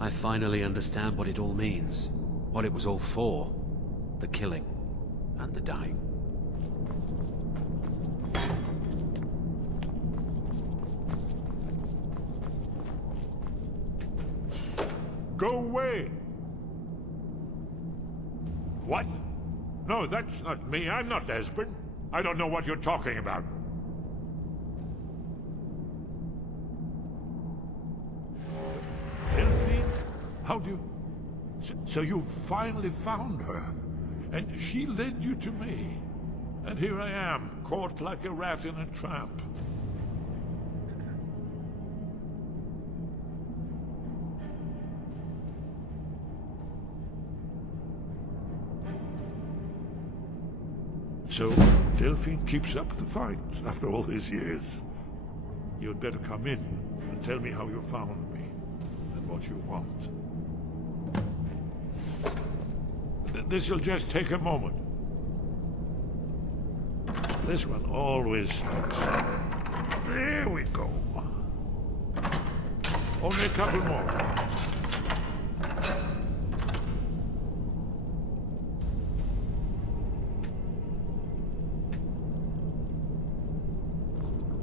I finally understand what it all means. What it was all for. The killing. And the dying. Go away! What? No, that's not me. I'm not Esbern. I don't know what you're talking about. How do you... So you finally found her, and she led you to me. And here I am, caught like a rat in a trap. So, Delphine keeps up the fight after all these years. You'd better come in and tell me how you found me, and what you want. This'll just take a moment. This one always sticks. There we go. Only a couple more.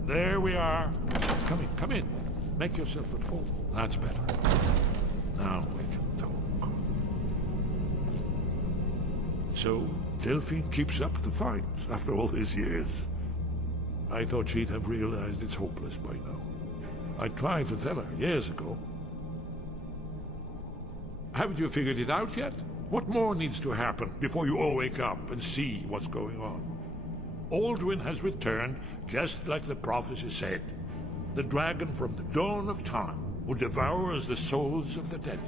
There we are. Come in, come in. Make yourself at home. That's better. Now we can talk. So, Delphine keeps up the fight after all these years. I thought she'd have realized it's hopeless by now. I tried to tell her years ago. Haven't you figured it out yet? What more needs to happen before you all wake up and see what's going on? Alduin has returned just like the prophecy said. The dragon from the dawn of time who devours the souls of the dead.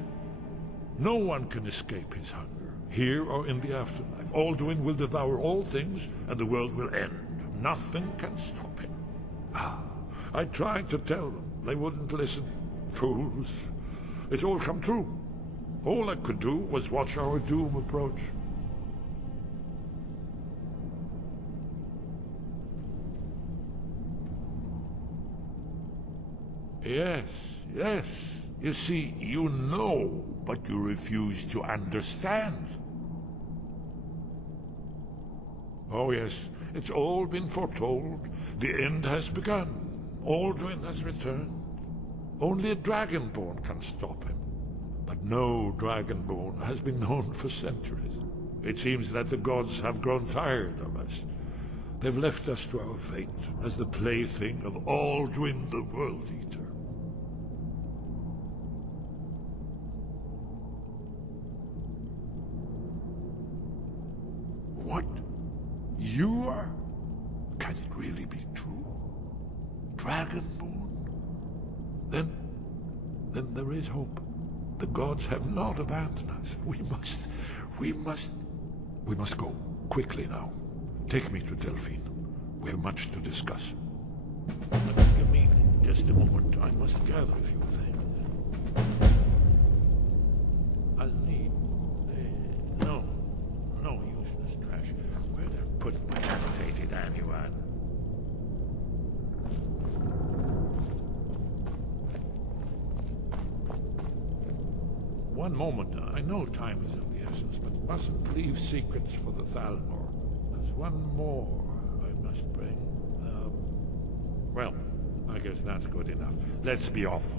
No one can escape his hunger. Here or in the afterlife, Alduin will devour all things, and the world will end. Nothing can stop him. I tried to tell them. They wouldn't listen. Fools. It's all come true. All I could do was watch our doom approach. Yes, yes. You see, you know, but you refuse to understand. Oh yes, it's all been foretold. The end has begun. Alduin has returned. Only a Dragonborn can stop him. But no Dragonborn has been known for centuries. It seems that the gods have grown tired of us. They've left us to our fate as the plaything of Aldwin the World Eater. What? You are? Can it really be true? Dragonborn? Then there is hope. The gods have not abandoned us. We must go. Quickly now. Take me to Delphine. We have much to discuss. Give me just a moment. I must gather a few things. I'll need... no useless trash. Where'd I put my annotated annual? One moment. I know time is of the essence, but mustn't leave secrets for the Thalmor. There's one more I must bring. Well, I guess that's good enough. Let's be off.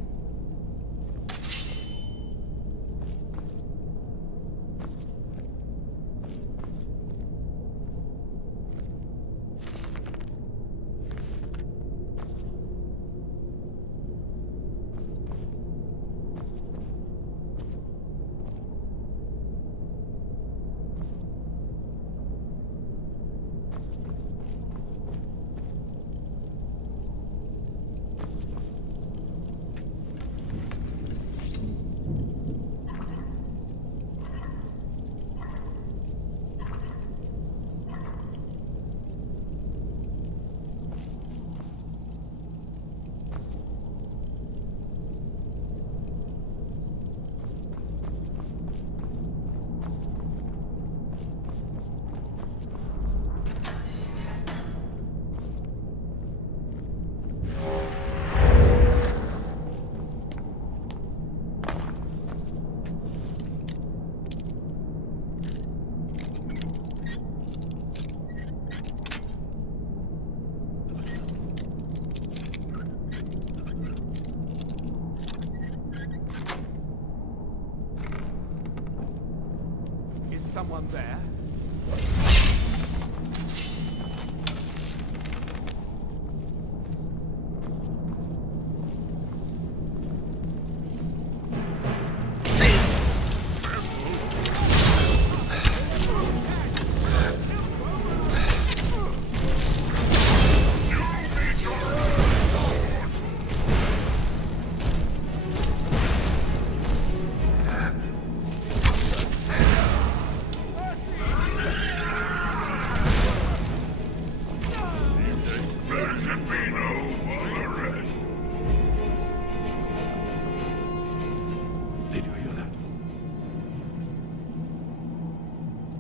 Someone there?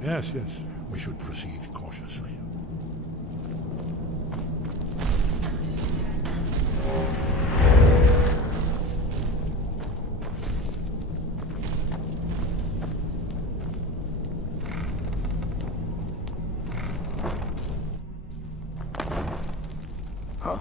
Yes. We should proceed cautiously. Huh?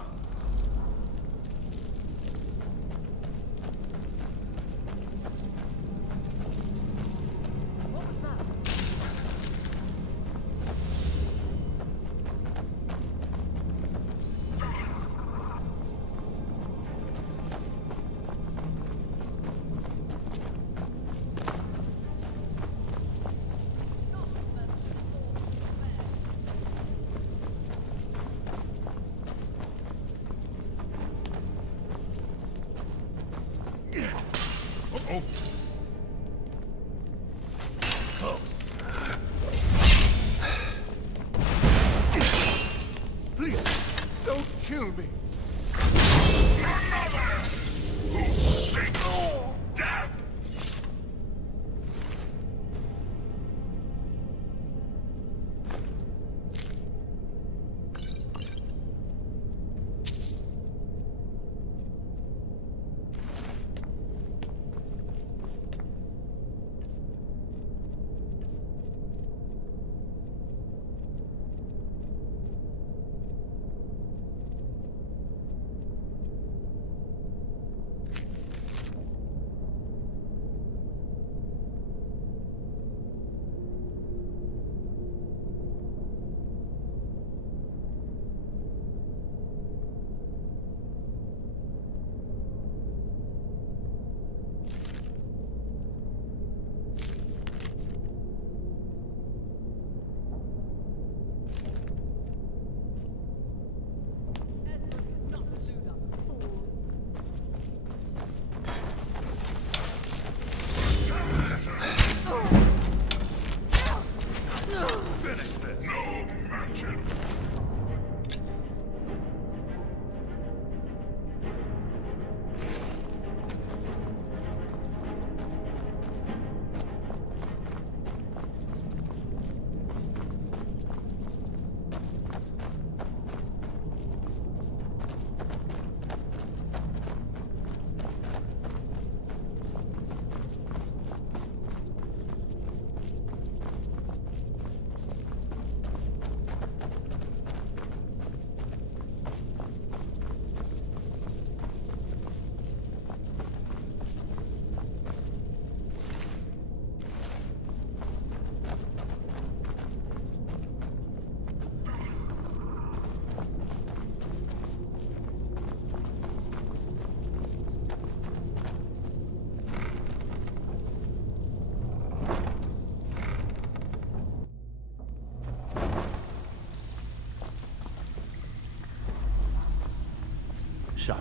So,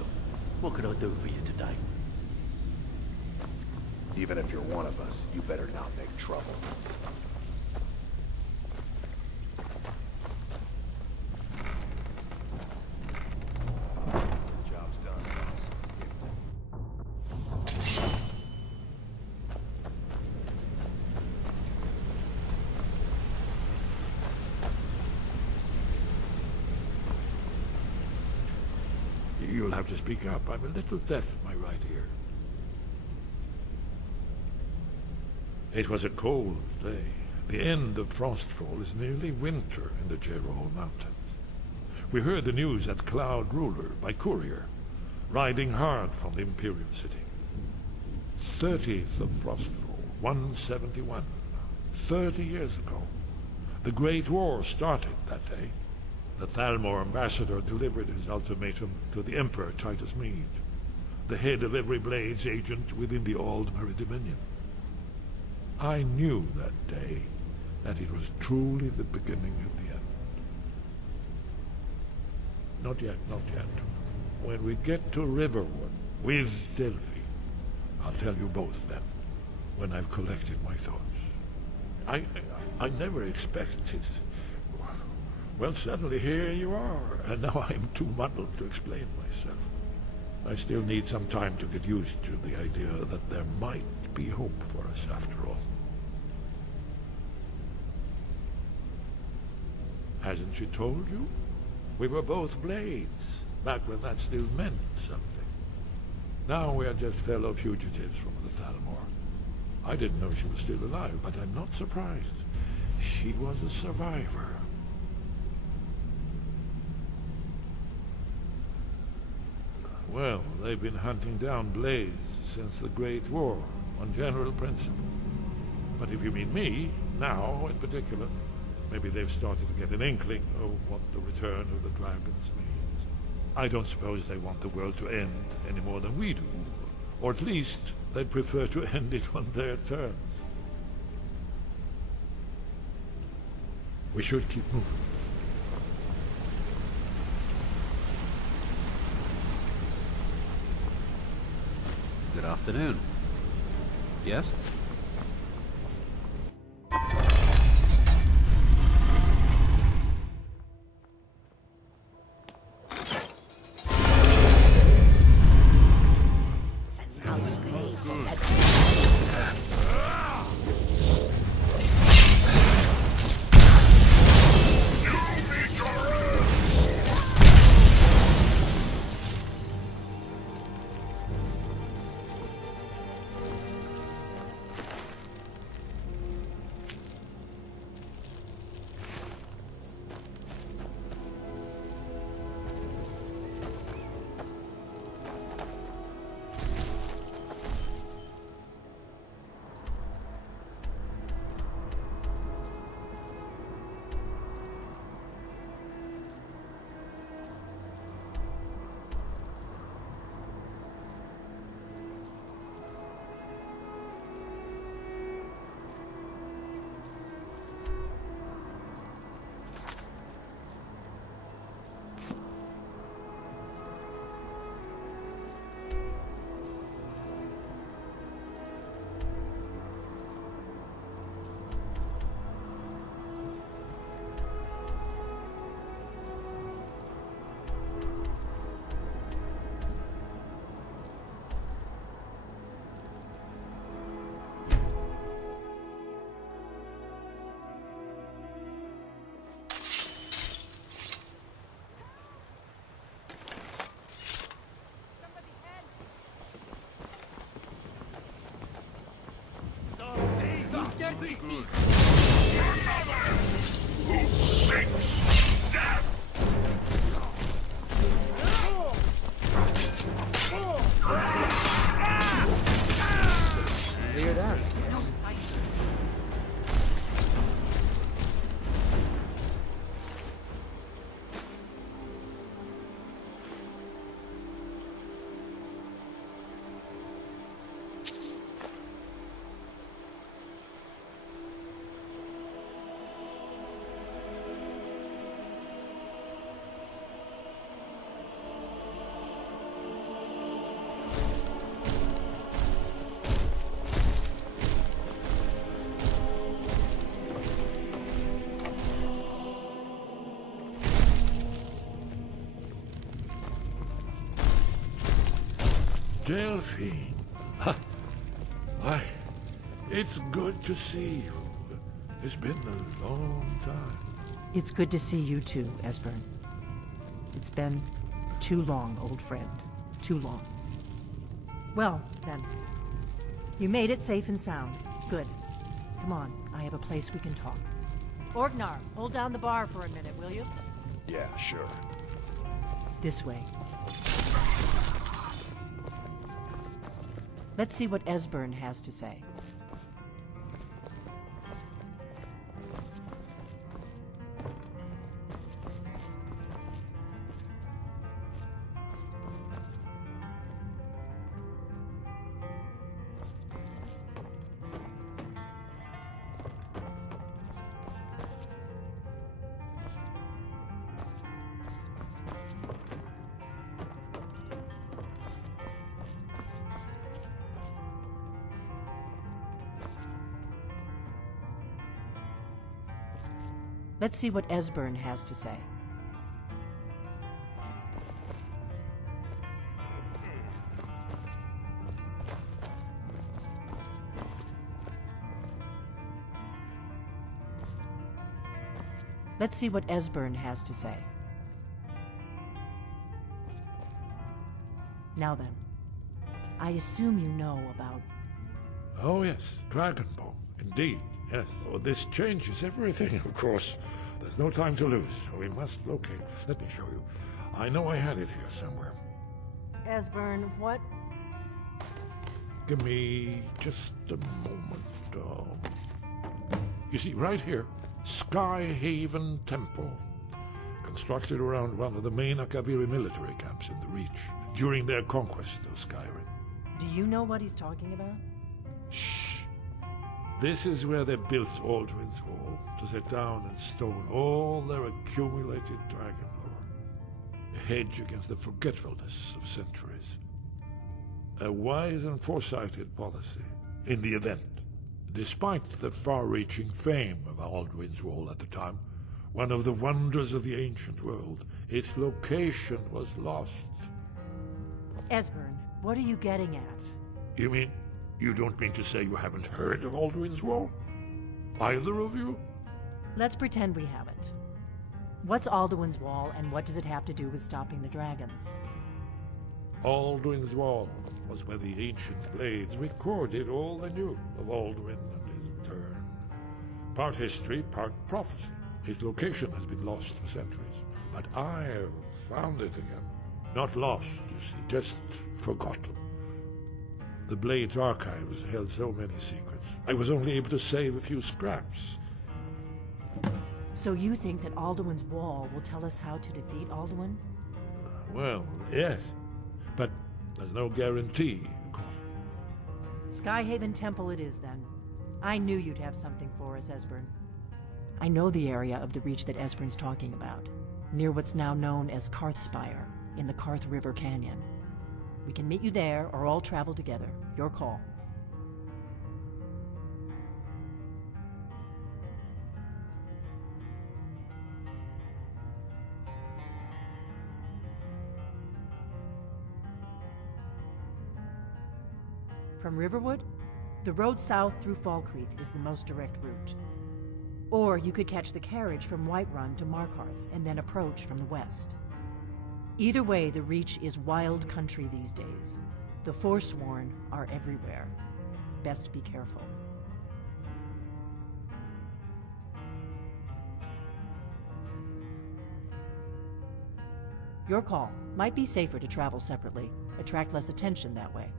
what can I do for you today? Even if you're one of us, you better not make trouble. Job's done, boss. You'll have to speak up. I'm a little deaf in my right ear. It was a cold day. The end of Frostfall is nearly winter in the Gerol Mountains. We heard the news at Cloud Ruler by courier, riding hard from the Imperial City. 30th of Frostfall, 171. 30 years ago. The Great War started that day. The Thalmor ambassador delivered his ultimatum to the Emperor Titus Mede, the head of every Blades agent within the Aldmeri Dominion. I knew that day that it was truly the beginning of the end. Not yet, not yet. When we get to Riverwood with Delphi, I'll tell you both then, when I've collected my thoughts. I never expected. Well, suddenly here you are, and now I'm too muddled to explain myself. I still need some time to get used to the idea that there might be hope for us after all. Hasn't she told you? We were both Blades, back when that still meant something. Now we are just fellow fugitives from the Thalmor. I didn't know she was still alive, but I'm not surprised. She was a survivor. Well, they've been hunting down Blades since the Great War, on general principle. But if you mean me, now in particular, maybe they've started to get an inkling of what the return of the dragons means. I don't suppose they want the world to end any more than we do. Or at least, they'd prefer to end it on their terms. We should keep moving. Good afternoon. Yes? Who sinks death? Cleared out. Delphine. Why, it's good to see you. It's been a long time. It's good to see you too, Esbern. It's been too long, old friend. Too long. Well, then. You made it safe and sound. Good. Come on, I have a place we can talk. Orgnar, hold down the bar for a minute, will you? Yeah, sure. This way. Let's see what Esbern has to say. Let's see what Esbern has to say. Let's see what Esbern has to say. Now then, I assume you know about... Oh yes, Dragonborn. Indeed, yes. Oh, this changes everything, of course. There's no time to lose. We must locate. Let me show you. I know I had it here somewhere. Esbern, what? Give me just a moment. You see, right here, Skyhaven Temple. Constructed around one of the main Akaviri military camps in the Reach during their conquest of Skyrim. Do you know what he's talking about? Shh. This is where they built Alduin's Wall, to set down in stone all their accumulated dragon lore. A hedge against the forgetfulness of centuries. A wise and foresighted policy, in the event. Despite the far-reaching fame of Alduin's Wall at the time, one of the wonders of the ancient world, its location was lost. Esbern, what are you getting at? You mean, you don't mean to say you haven't heard of Alduin's Wall? Either of you? Let's pretend we haven't. What's Alduin's Wall, and what does it have to do with stopping the dragons? Alduin's Wall was where the ancient blades recorded all they knew of Alduin and his return. Part history, part prophecy. His location has been lost for centuries, but I've found it again. Not lost, you see, just forgotten. The Blade's archives held so many secrets. I was only able to save a few scraps. So you think that Alduin's Wall will tell us how to defeat Alduin? Well, yes. But there's no guarantee, of course. Skyhaven Temple it is, then. I knew you'd have something for us, Esbern. I know the area of the Reach that Esbern's talking about, near what's now known as Karthspire, in the Karth River Canyon. We can meet you there, or all travel together. Your call. From Riverwood, the road south through Falkreath is the most direct route. Or you could catch the carriage from Whiterun to Markarth and then approach from the west. Either way, the Reach is wild country these days. The Forsworn are everywhere. Best be careful. Your call. Might be safer to travel separately. Attract less attention that way.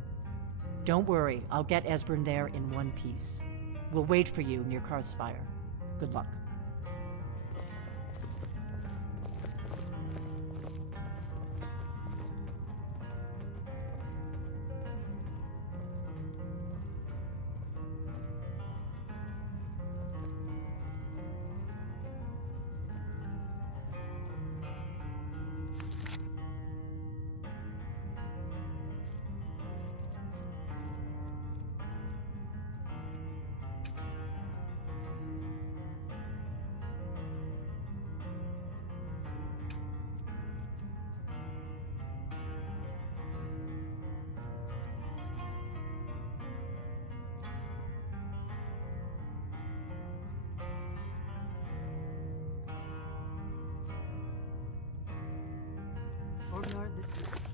Don't worry, I'll get Esbern there in one piece. We'll wait for you near Karthspire. Good luck. Courtyard, this